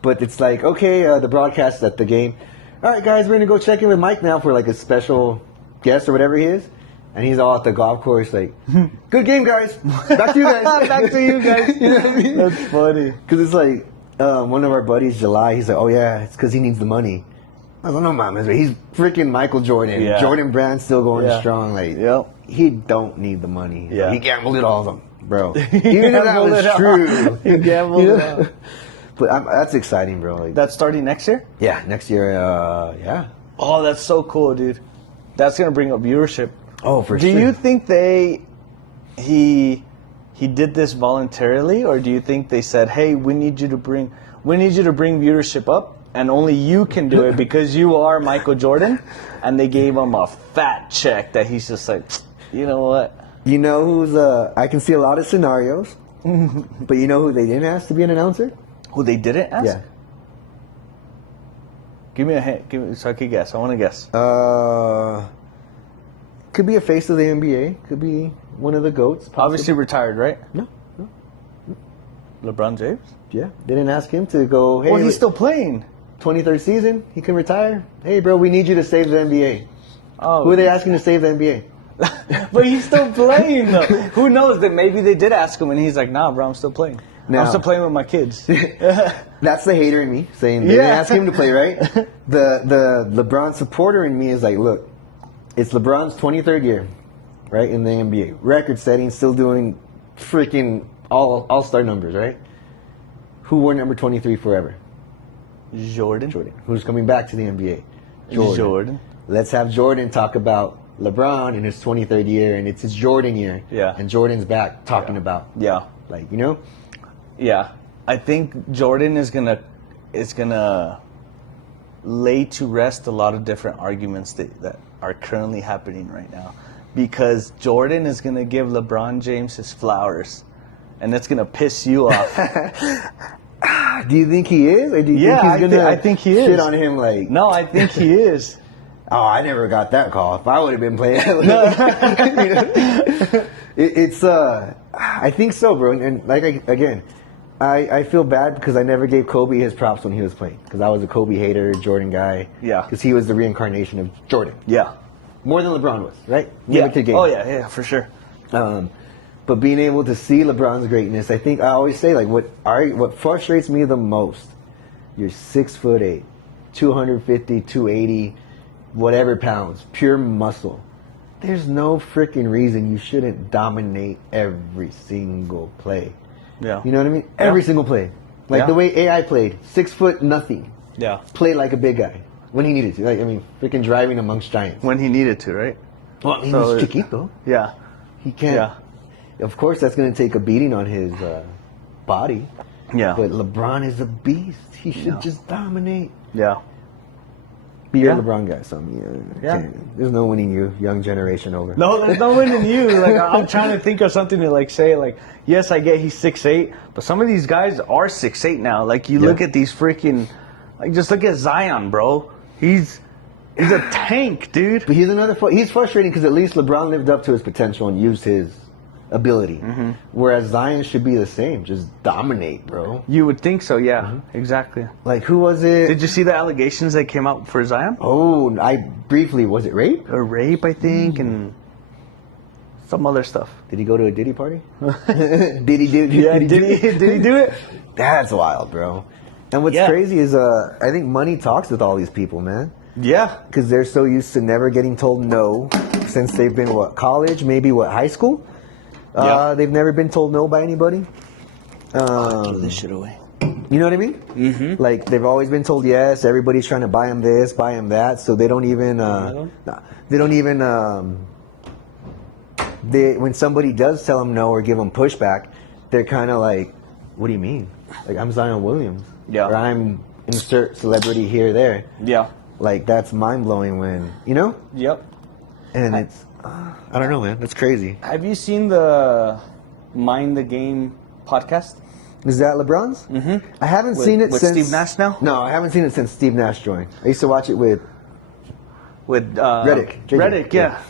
But it's like, okay, the broadcast at the game. All right, guys, we're going to go check in with Mike now for like a special guest or whatever he is. And he's all at the golf course like, good game, guys. Back to you guys. Back to you guys. You know what I mean? That's funny. Because it's like, one of our buddies, July, he's like, oh, yeah, it's because he needs the money. I was like, no, man, he's freaking Michael Jordan. Yeah. Jordan Brand's still going strong. Like, he don't need the money. Yeah. He gambled it all, bro. Even if that was true. He gambled it all. But that's exciting, bro. Like, that's starting next year? Yeah, next year, yeah. Oh, that's so cool, dude. That's going to bring up viewership. Oh, for sure. Do you think he did this voluntarily, or do you think they said, hey, we need you to bring viewership up? And only you can do it because you are Michael Jordan, and they gave him a fat check that he's just like, you know what? You know who's I can see a lot of scenarios, but you know who they didn't ask to be an announcer? Who they didn't ask? Yeah. Give me a hint. So I could guess. I want to guess. Could be a face of the NBA. Could be one of the GOATs. Possibly. Obviously retired, right? No. LeBron James? Yeah. They didn't ask him to go, hey. Well, he's still playing. 23rd season, he can retire. Hey, bro, we need you to save the NBA. Oh. Who are they asking to save the NBA? But he's still playing, though. Who knows? That maybe they did ask him, and he's like, nah, bro, I'm still playing. I'm still playing with my kids. That's the hater in me saying they didn't ask him to play, right? The LeBron supporter in me is like, look, it's LeBron's 23rd year, right, in the NBA. Record setting, still doing freaking all-star numbers, right? Who wore number 23 forever? Jordan. Who's coming back to the NBA? Jordan. Let's have Jordan talk about LeBron in his 23rd year, and it's his Jordan year. Yeah. And Jordan's back talking about. Yeah. Like, you know? Yeah. I think Jordan is gonna lay to rest a lot of different arguments that are currently happening right now. Because Jordan is gonna give LeBron James his flowers. And that's gonna piss you off. Do you think he is? Or do you think he's gonna I think he is. shit on him like... No, I think he is. Oh, I never got that call. If I would have been playing... I think so, bro. And like, I feel bad because I never gave Kobe his props when he was playing. Because I was a Kobe hater, Jordan guy. Yeah. Because he was the reincarnation of Jordan. Yeah. More than LeBron was, right? Yeah. Game. Oh, yeah, for sure. But being able to see LeBron's greatness, I think I always say, like, what frustrates me the most, you're 6'8", 250, 280, whatever pounds, pure muscle. There's no freaking reason you shouldn't dominate every single play. Yeah. You know what I mean? Every single play. Like the way AI played, 6 foot nothing. Yeah. Played like a big guy when he needed to. Like, I mean, freaking driving amongst giants. When he needed to, right? Well, he was chiquito. Yeah. He can't. Yeah. Of course, that's going to take a beating on his body. Yeah. But LeBron is a beast. He should just dominate. Yeah. Be a LeBron guy, so there's no winning you, young generation over. No, there's no winning you. Like, I'm trying to think of something to like say. Like, yes, I get he's 6'8", but some of these guys are 6'8" now. Like, you look at these freaking, like, just look at Zion, bro. He's a tank, dude. But he's frustrating because at least LeBron lived up to his potential and used his ability. Mm-hmm. Whereas Zion should be the same. Just dominate, bro. You would think so, yeah. Exactly. Like, who was it? Did you see the allegations that came out for Zion? Oh, was it rape? Or rape, I think, and some other stuff. Did he go to a Diddy party? Did he do it? Yeah, did he do it? That's wild, bro. And what's crazy is I think money talks with all these people, man. Yeah. Because they're so used to never getting told no since they've been, college, maybe high school? They've never been told no by anybody. Throw this shit away. You know what I mean? Mm-hmm. Like, they've always been told yes. Everybody's trying to buy them this, buy them that. So they don't even, when somebody does tell them no or give them pushback, they're kind of like, what do you mean? Like, I'm Zion Williams. Yeah. Or I'm insert celebrity here, there. Yeah. Like, that's mind-blowing when, you know? Yep. And it's, I don't know, man. That's crazy. Have you seen the Mind the Game podcast? Is that LeBron's? Mm-hmm. I haven't seen it with since... Steve Nash now? No, I haven't seen it since Steve Nash joined. I used to watch it with Reddick. Reddick, yeah.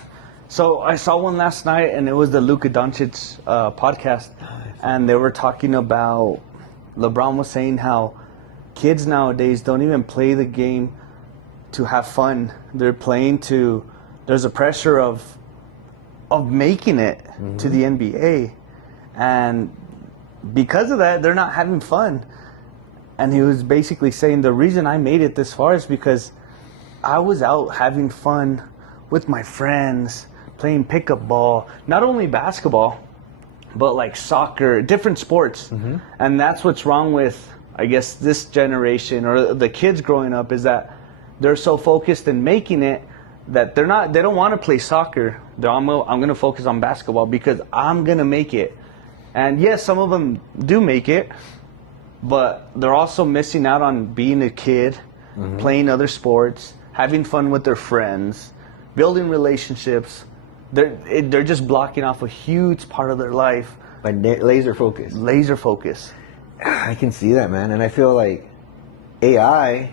So I saw one last night, and it was the Luka Doncic podcast. And they were talking about... LeBron was saying how kids nowadays don't even play the game to have fun. They're playing to... There's a pressure of making it to the NBA. And because of that, they're not having fun. And he was basically saying the reason I made it this far is because I was out having fun with my friends, playing pickup ball, not only basketball, but like soccer, different sports. Mm-hmm. And that's what's wrong with, I guess, this generation or the kids growing up is that they're so focused in making it that they don't want to play soccer. I'm going to focus on basketball because I'm going to make it. And yes, some of them do make it, but they're also missing out on being a kid, playing other sports, having fun with their friends, building relationships. They're just blocking off a huge part of their life. By laser focus. Laser focus. I can see that, man. And I feel like AI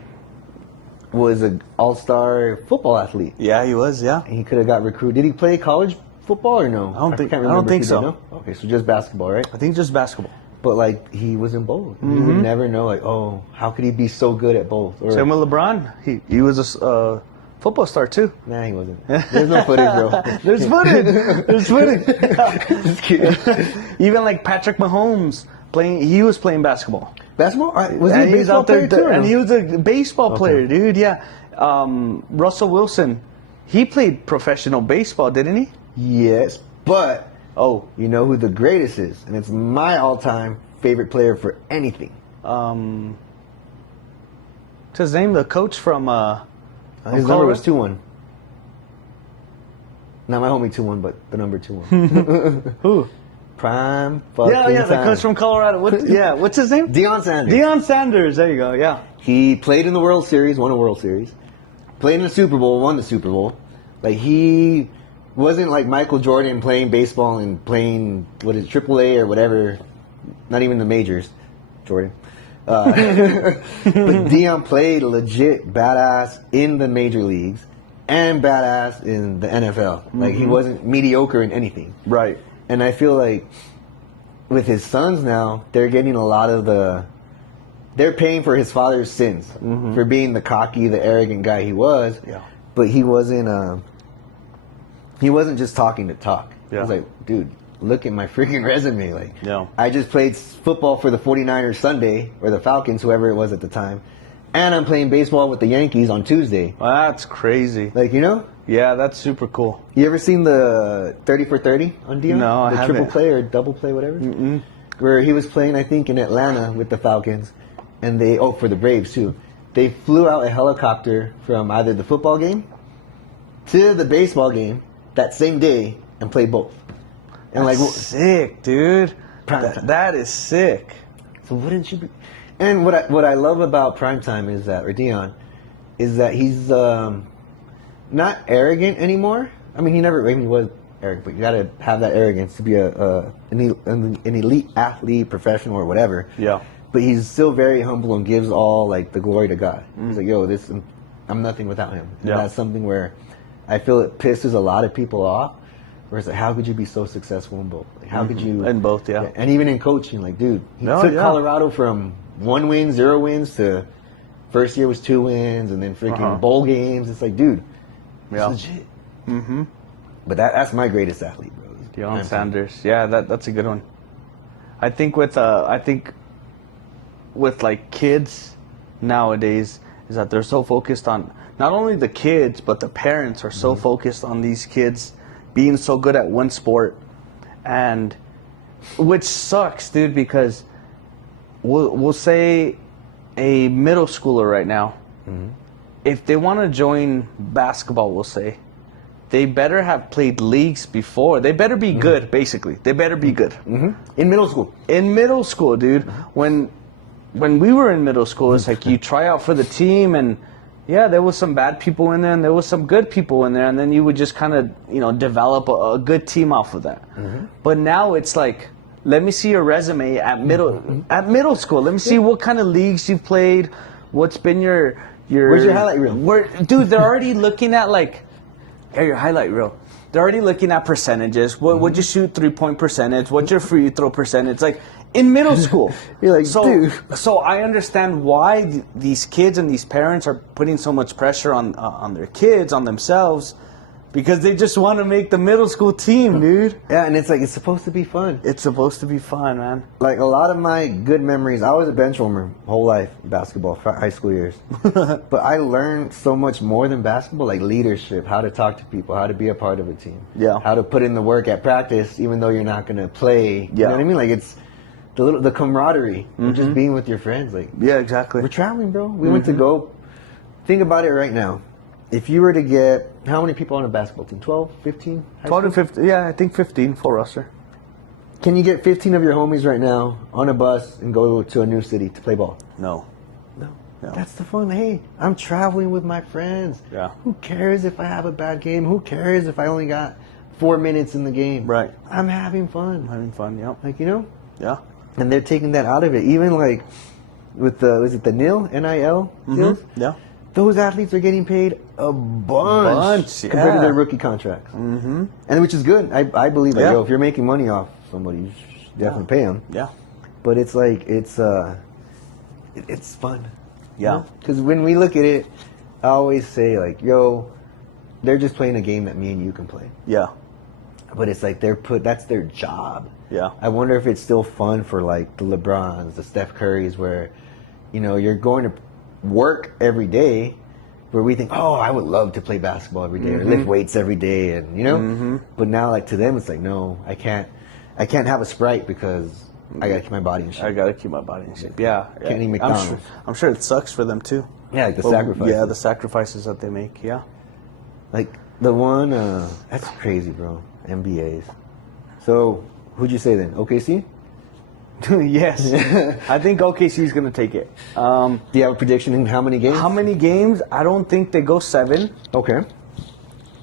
was an all-star football athlete. Yeah, he was. Yeah, and he could have got recruited. Did he play college football or no? I don't think so. No? Okay, so just basketball, right? I think just basketball. But like he was in both. You would never know. Like, oh, how could he be so good at both? Or, same with LeBron. He was a football star too. Nah, he wasn't. There's no footage, bro. There's footage. There's footage. Just kidding. Even like Patrick Mahomes he was playing basketball. Basketball? Was he a baseball player too? And he was a baseball player, dude. Yeah. Russell Wilson, he played professional baseball, didn't he? Yes, but you know who the greatest is, and it's my all-time favorite player for anything. What's his name? The coach from his number was 2-1. Not my homie 2-1, but the number 2-1. Who? Prime fucking the coach from Colorado. What's his name? Deion Sanders. Deion Sanders. There you go. Yeah. He played in the World Series, won a World Series. Played in the Super Bowl, won the Super Bowl. Like he wasn't like Michael Jordan playing baseball and playing AAA or whatever. Not even the majors, Jordan. But Deion played legit badass in the major leagues and badass in the NFL. Like he wasn't mediocre in anything. Right. And I feel like with his sons now, they're getting a lot of they're paying for his father's sins for being the cocky, the arrogant guy he was. Yeah. But he wasn't just talking to talk. Yeah. I was like, dude, look at my freaking resume. Like, yeah. I just played football for the 49ers Sunday, or the Falcons, whoever it was at the time. And I'm playing baseball with the Yankees on Tuesday. Well, that's crazy. Like, you know? Yeah, that's super cool. You ever seen the 30 for 30 on Deion? No, I haven't. The triple play or double play, whatever? Mm-mm. Where he was playing, I think, in Atlanta with the Falcons. And for the Braves, too. They flew out a helicopter from either the football game to the baseball game that same day and played both. And that's sick, dude. That is sick. So wouldn't you be... And what I love about Primetime is that, or Deion, is that he's not arrogant anymore. I mean, he was arrogant, but you got to have that arrogance to be an elite athlete, professional, or whatever. Yeah. But he's still very humble and gives all like the glory to God. He's like, yo, I'm nothing without him. And that's something where I feel it pisses a lot of people off. Where it's like, how could you be so successful in both? Like, how could you... In both, yeah. And even in coaching, like, dude, he took Colorado from 1 win, 0 wins to first year was 2 wins and then freaking bowl games. It's like, dude, it's legit. Mm-hmm. But that's my greatest athlete, bro. Deion Sanders. Yeah, that's a good one. I think with like kids nowadays is that they're so focused on not only the kids, but the parents are so focused on these kids being so good at one sport, and which sucks, dude, because we'll say a middle schooler right now, if they want to join basketball, we'll say, they better have played leagues before. They better be good, basically. They better be good. In middle school. In middle school, dude. When we were in middle school, it's like you try out for the team, and yeah, there was some bad people in there, and there was some good people in there, and then you would just kind of, develop a good team off of that. But now it's like, let me see your resume at middle school. Let me see what kind of leagues you've played. What's been your Where's your highlight reel? Dude, they're already looking at your highlight reel. They're already looking at percentages. What'd you shoot 3-point percentage? What's your free throw percentage? Like in middle school. You're like, dude. So I understand why these kids and these parents are putting so much pressure on their kids, on themselves, because they just want to make the middle school team, dude. Yeah, and it's like, it's supposed to be fun. It's supposed to be fun, man. Like a lot of my good memories, I was a bench warmer whole life, basketball, high school years. But I learned so much more than basketball, like leadership, how to talk to people, how to be a part of a team. Yeah. How to put in the work at practice, even though you're not going to play. You know what I mean? Like it's the camaraderie, just being with your friends. Like, yeah, exactly. We're traveling, bro. We went to go. Think about it right now. If you were to get, how many people on a basketball team? 12, 15? 12 to 15, yeah, I think 15 full roster. Can you get 15 of your homies right now on a bus and go to a new city to play ball? No. That's the fun. Hey, I'm traveling with my friends. Yeah. Who cares if I have a bad game? Who cares if I only got 4 minutes in the game? Right. I'm having fun. Yeah. Like, Yeah. And they're taking that out of it. Even like with was it the NIL deals? Yeah. those athletes are getting paid a bunch compared to their rookie contracts. Mm-hmm. And which is good. I believe that, if you're making money off somebody, you should definitely pay them. Yeah. But it's like, it's fun. Yeah. Because when we look at it, I always say, like, they're just playing a game that me and you can play. Yeah. But it's like that's their job. Yeah. I wonder if it's still fun for like the LeBrons, the Steph Currys, where, you're going to work every day, where we think, oh, I would love to play basketball every day or lift weights every day, and But now, like, to them, it's like, no, I can't have a Sprite because I gotta keep my body in shape. I gotta keep my body in shape. Yeah. Can't eat McDonald's. I'm sure it sucks for them too. Yeah, like the sacrifices. Yeah, the sacrifices that they make. Yeah. Like the one, that's crazy, bro. NBAs. So, who'd you say then? OKC? Yes. I think OKC is going to take it. Do you have a prediction in how many games? How many games? I don't think they go 7. Okay.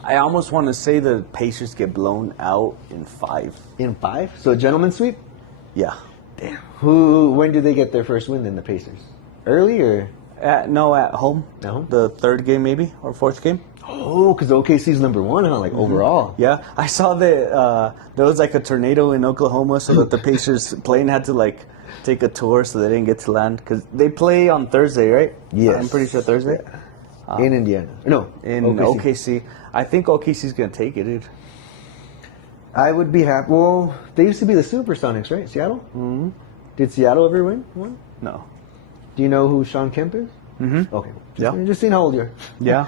I almost want to say the Pacers get blown out in 5. In 5? So a gentleman's sweep? Yeah. Damn. When do they get their first win then, the Pacers? Early or? No, at home. At home? The 3rd game maybe, or 4th game. Oh, because OKC's number 1, huh? Like overall. Yeah, I saw that there was like a tornado in Oklahoma, so that the Pacers plane had to like take a tour, so they didn't get to land because they play on Thursday, right? Yes. I'm pretty sure Thursday. In Indiana. No, in OKC. I think OKC's gonna take it, dude. I would be happy. Well, they used to be the Supersonics, right? Seattle. Mm-hmm. Did Seattle ever win one? No. Do you know who Sean Kemp is? Mm-hmm. Okay. Just seeing how old you are. Yeah.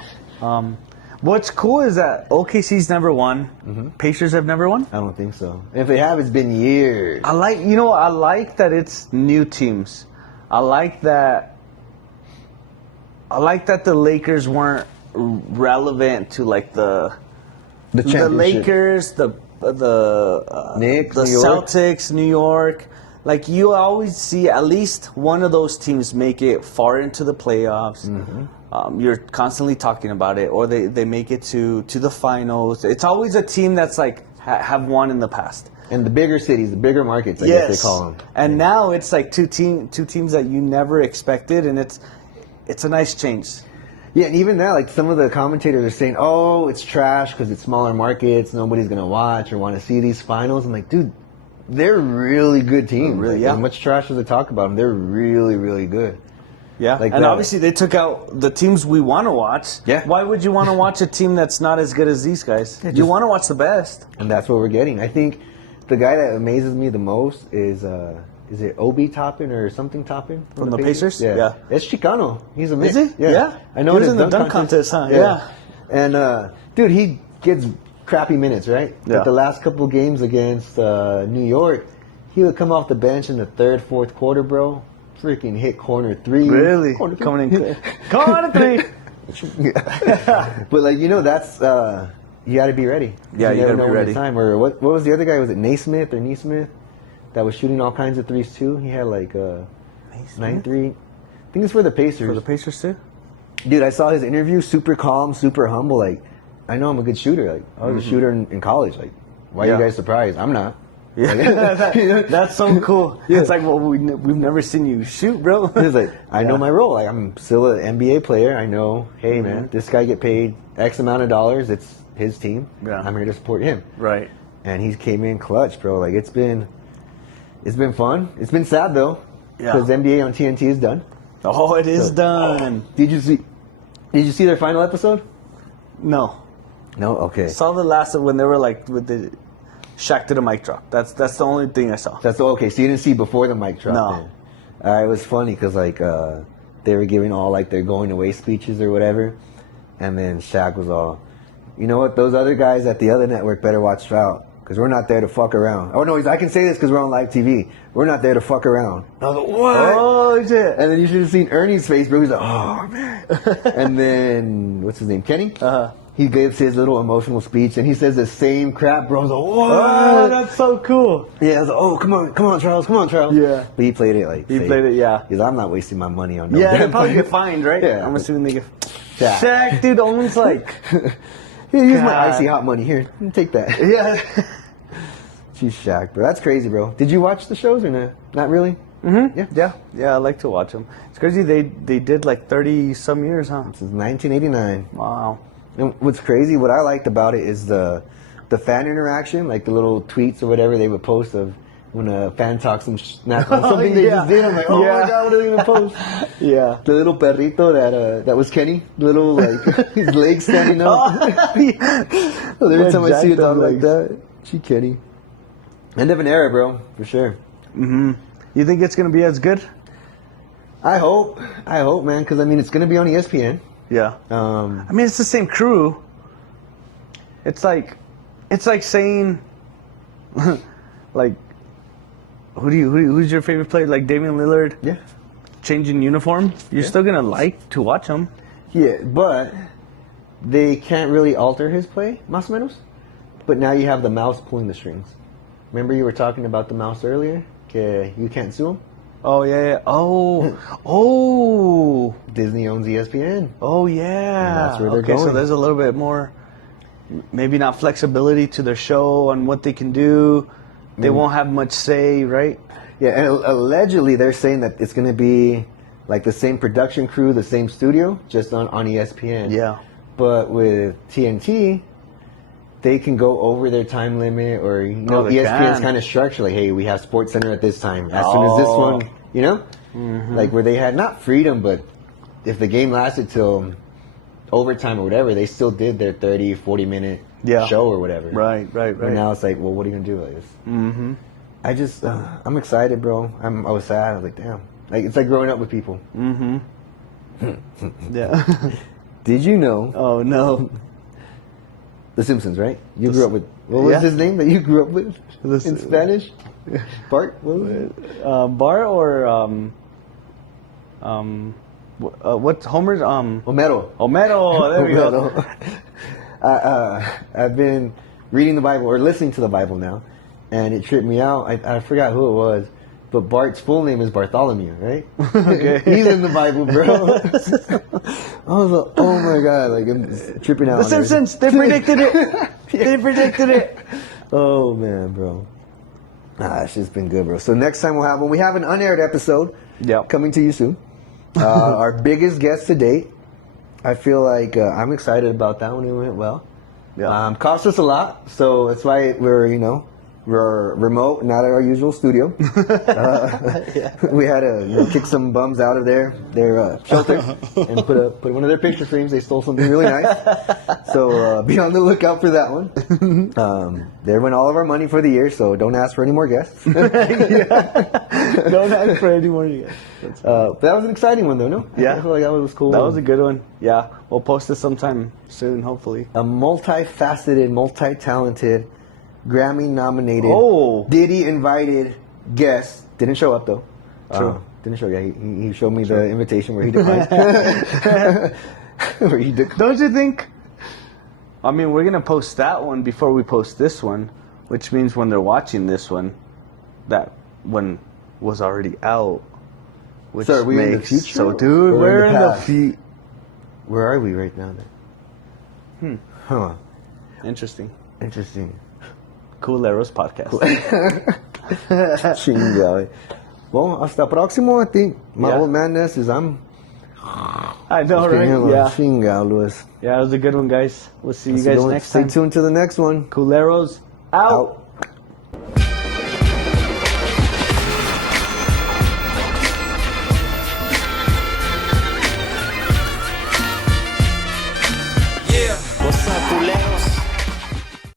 What's cool is that OKC's never won. Mm-hmm. Pacers have never won. I don't think so. And if they have, it's been years. I like that it's new teams. I like that the Lakers weren't relevant to like the Lakers, the Knicks, the New York. Celtics, New York. Like, you always see at least one of those teams make it far into the playoffs. Mm-hmm. You're constantly talking about it, or they make it to the finals. It's always a team that's like have won in the past. And the bigger cities, the bigger markets, I guess they call them. And now it's like two teams that you never expected, and it's a nice change. Yeah, and even now, like, some of the commentators are saying, oh, it's trash because it's smaller markets, nobody's going to watch or want to see these finals. I'm like, dude, they're really good teams. Really, like, yeah. As much trash as they talk about them, they're really, really good. Yeah, like, and obviously they took out the teams we want to watch. Yeah. Why would you want to watch a team that's not as good as these guys? You want to watch the best. And that's what we're getting. I think the guy that amazes me the most is it Obi Toppin or something Toppin? From the Pacers? Yeah. It's Chicano. He's a mix. Is he? Yeah. I know he was in the dunk contest, huh? Yeah. And, dude, he gets crappy minutes, right? Yeah. But the last couple games against New York, he would come off the bench in the 3rd, 4th quarter, bro. Freaking hit corner 3. Really? Corner 3. Coming in. Corner 3. But, like, that's... you got to be ready. Yeah, you got to be ready. Time. Or what was the other guy? Was it Naismith or Neesmith that was shooting all kinds of threes too? He had like 9-3. I think it's for the Pacers. For the Pacers too? Dude, I saw his interview. Super calm, super humble. Like, I know I'm a good shooter. Like, I was a shooter in college. Like, why are you guys surprised? I'm not. Yeah, that's so cool. Yeah. It's like, well, we've never seen you shoot, bro. It's like, I know my role. Like, I'm still an NBA player. I know, hey, man, this guy get paid X amount of dollars. It's his team. Yeah. I'm here to support him. Right. And he came in clutch, bro. Like, it's been fun. It's been sad though, because NBA on TNT is done. Oh, it is done. Did you see their final episode? No. No. Okay. Saw the last of when they were like with the Shaq to the mic drop. That's the only thing I saw. Okay. So you didn't see before the mic drop? No. Then. It was funny because like they were giving all like their going away speeches or whatever, and then Shaq was all, you know what? Those other guys at the other network better watch out. Because we're not there to fuck around. Oh, no, I can say this because we're on live TV. We're not there to fuck around. I was like, what? Oh, shit. And then you should have seen Ernie's face, bro. He's like, oh, man. And then, what's his name? Kenny? Uh-huh. He gives his little emotional speech, and he says the same crap, bro. I was like, what? Oh, that's so cool. Yeah, I was like, oh, come on, Charles. Yeah. But he played it like, He played it, yeah. Because I'm not wasting my money on no Yeah, they damn probably play. get fined, right? Yeah. I'm assuming they get... Shaq, dude, owns like... Here, here's my icy hot money. Here, take that. Yeah. She's Shaq, bro. That's crazy, bro. Did you watch the shows or not? Not really? Mm-hmm. Yeah. I like to watch them. It's crazy. They did like 30 some years, huh? Since 1989. Wow. And what's crazy, what I liked about it is the fan interaction, like the little tweets or whatever they would post of when a fan talks some snap on something they just did. I'm like, oh my god, what are they gonna post? Yeah. The little perrito that was Kenny, little like his legs standing up. Well, every time I see a dog like that, she Kenny. End of an era, bro, for sure. Mm-hmm. You think it's gonna be as good? I hope, man, because I mean it's gonna be on ESPN. Yeah. I mean, it's the same crew. It's like saying, like, who's your favorite player? Like Damian Lillard. Yeah. Changing uniform. You're still gonna like to watch him. Yeah, but they can't really alter his play, más o menos. But now you have the mouse pulling the strings. Remember you were talking about the mouse earlier? Okay, you can't sue him. Oh yeah. Oh. Disney owns ESPN. Oh yeah. And that's where they're going. So there's a little bit more, maybe not flexibility to their show on what they can do. They won't have much say, right? Yeah, and allegedly they're saying that it's going to be like the same production crew, the same studio, just on ESPN. Yeah. But with TNT, they can go over their time limit, or ESPN's kind of structured like, hey, we have Sports Center at this time. As soon as this one, like where they had not freedom, but if the game lasted till overtime or whatever, they still did their 30, 40-minute show or whatever. Right. And now it's like, well, what are you gonna do like this? Mm-hmm. I just, I'm excited, bro. I was sad. I was like, damn. Like it's like growing up with people. Mm-hmm. Yeah. Did you know? Oh no. The Simpsons, right? You grew up with, what was his name that you grew up with in Spanish? Bart? What was it? Bart or what's Homer's Homero. Homero. There we go. I've been reading the Bible or listening to the Bible now, and it tripped me out. I forgot who it was, but Bart's full name is Bartholomew, right? Okay. He's in the Bible, bro. I was like, oh my god, like I'm tripping out. The Simpsons, they predicted it. They predicted it. Oh man, bro. It's just been good, bro. So next time when we have an unaired episode coming to you soon. Our biggest guest to date. I feel like I'm excited about that one. It went well. Yeah. Cost us a lot, so that's why we're remote, not at our usual studio. We had to kick some bums out of their shelter and put one of their picture frames. They stole something really nice, so be on the lookout for that one. There went all of our money for the year, so don't ask for any more guests. Don't ask for any more guests. But that was an exciting one, though. No, yeah, I feel like that was cool. That was a good one. Yeah, we'll post it sometime soon, hopefully. A multifaceted, multi-talented, Grammy-nominated, Diddy-invited guest. Didn't show up, though. True. Didn't show up. Yeah, he showed me the invitation where he declined. Don't you think? I mean, we're going to post that one before we post this one, which means when they're watching this one, that one was already out. Which so are we in the future? So, dude, we're in the future. Where are we right now, then? Huh. Interesting. Cooleros podcast. Chingado. Well, hasta próximo. I think my old madness is I know, right? Yeah. Chingado. Yeah, it was a good one, guys. We'll see you guys next time. Stay tuned to the next one. Cooleros out. What's up, Culero?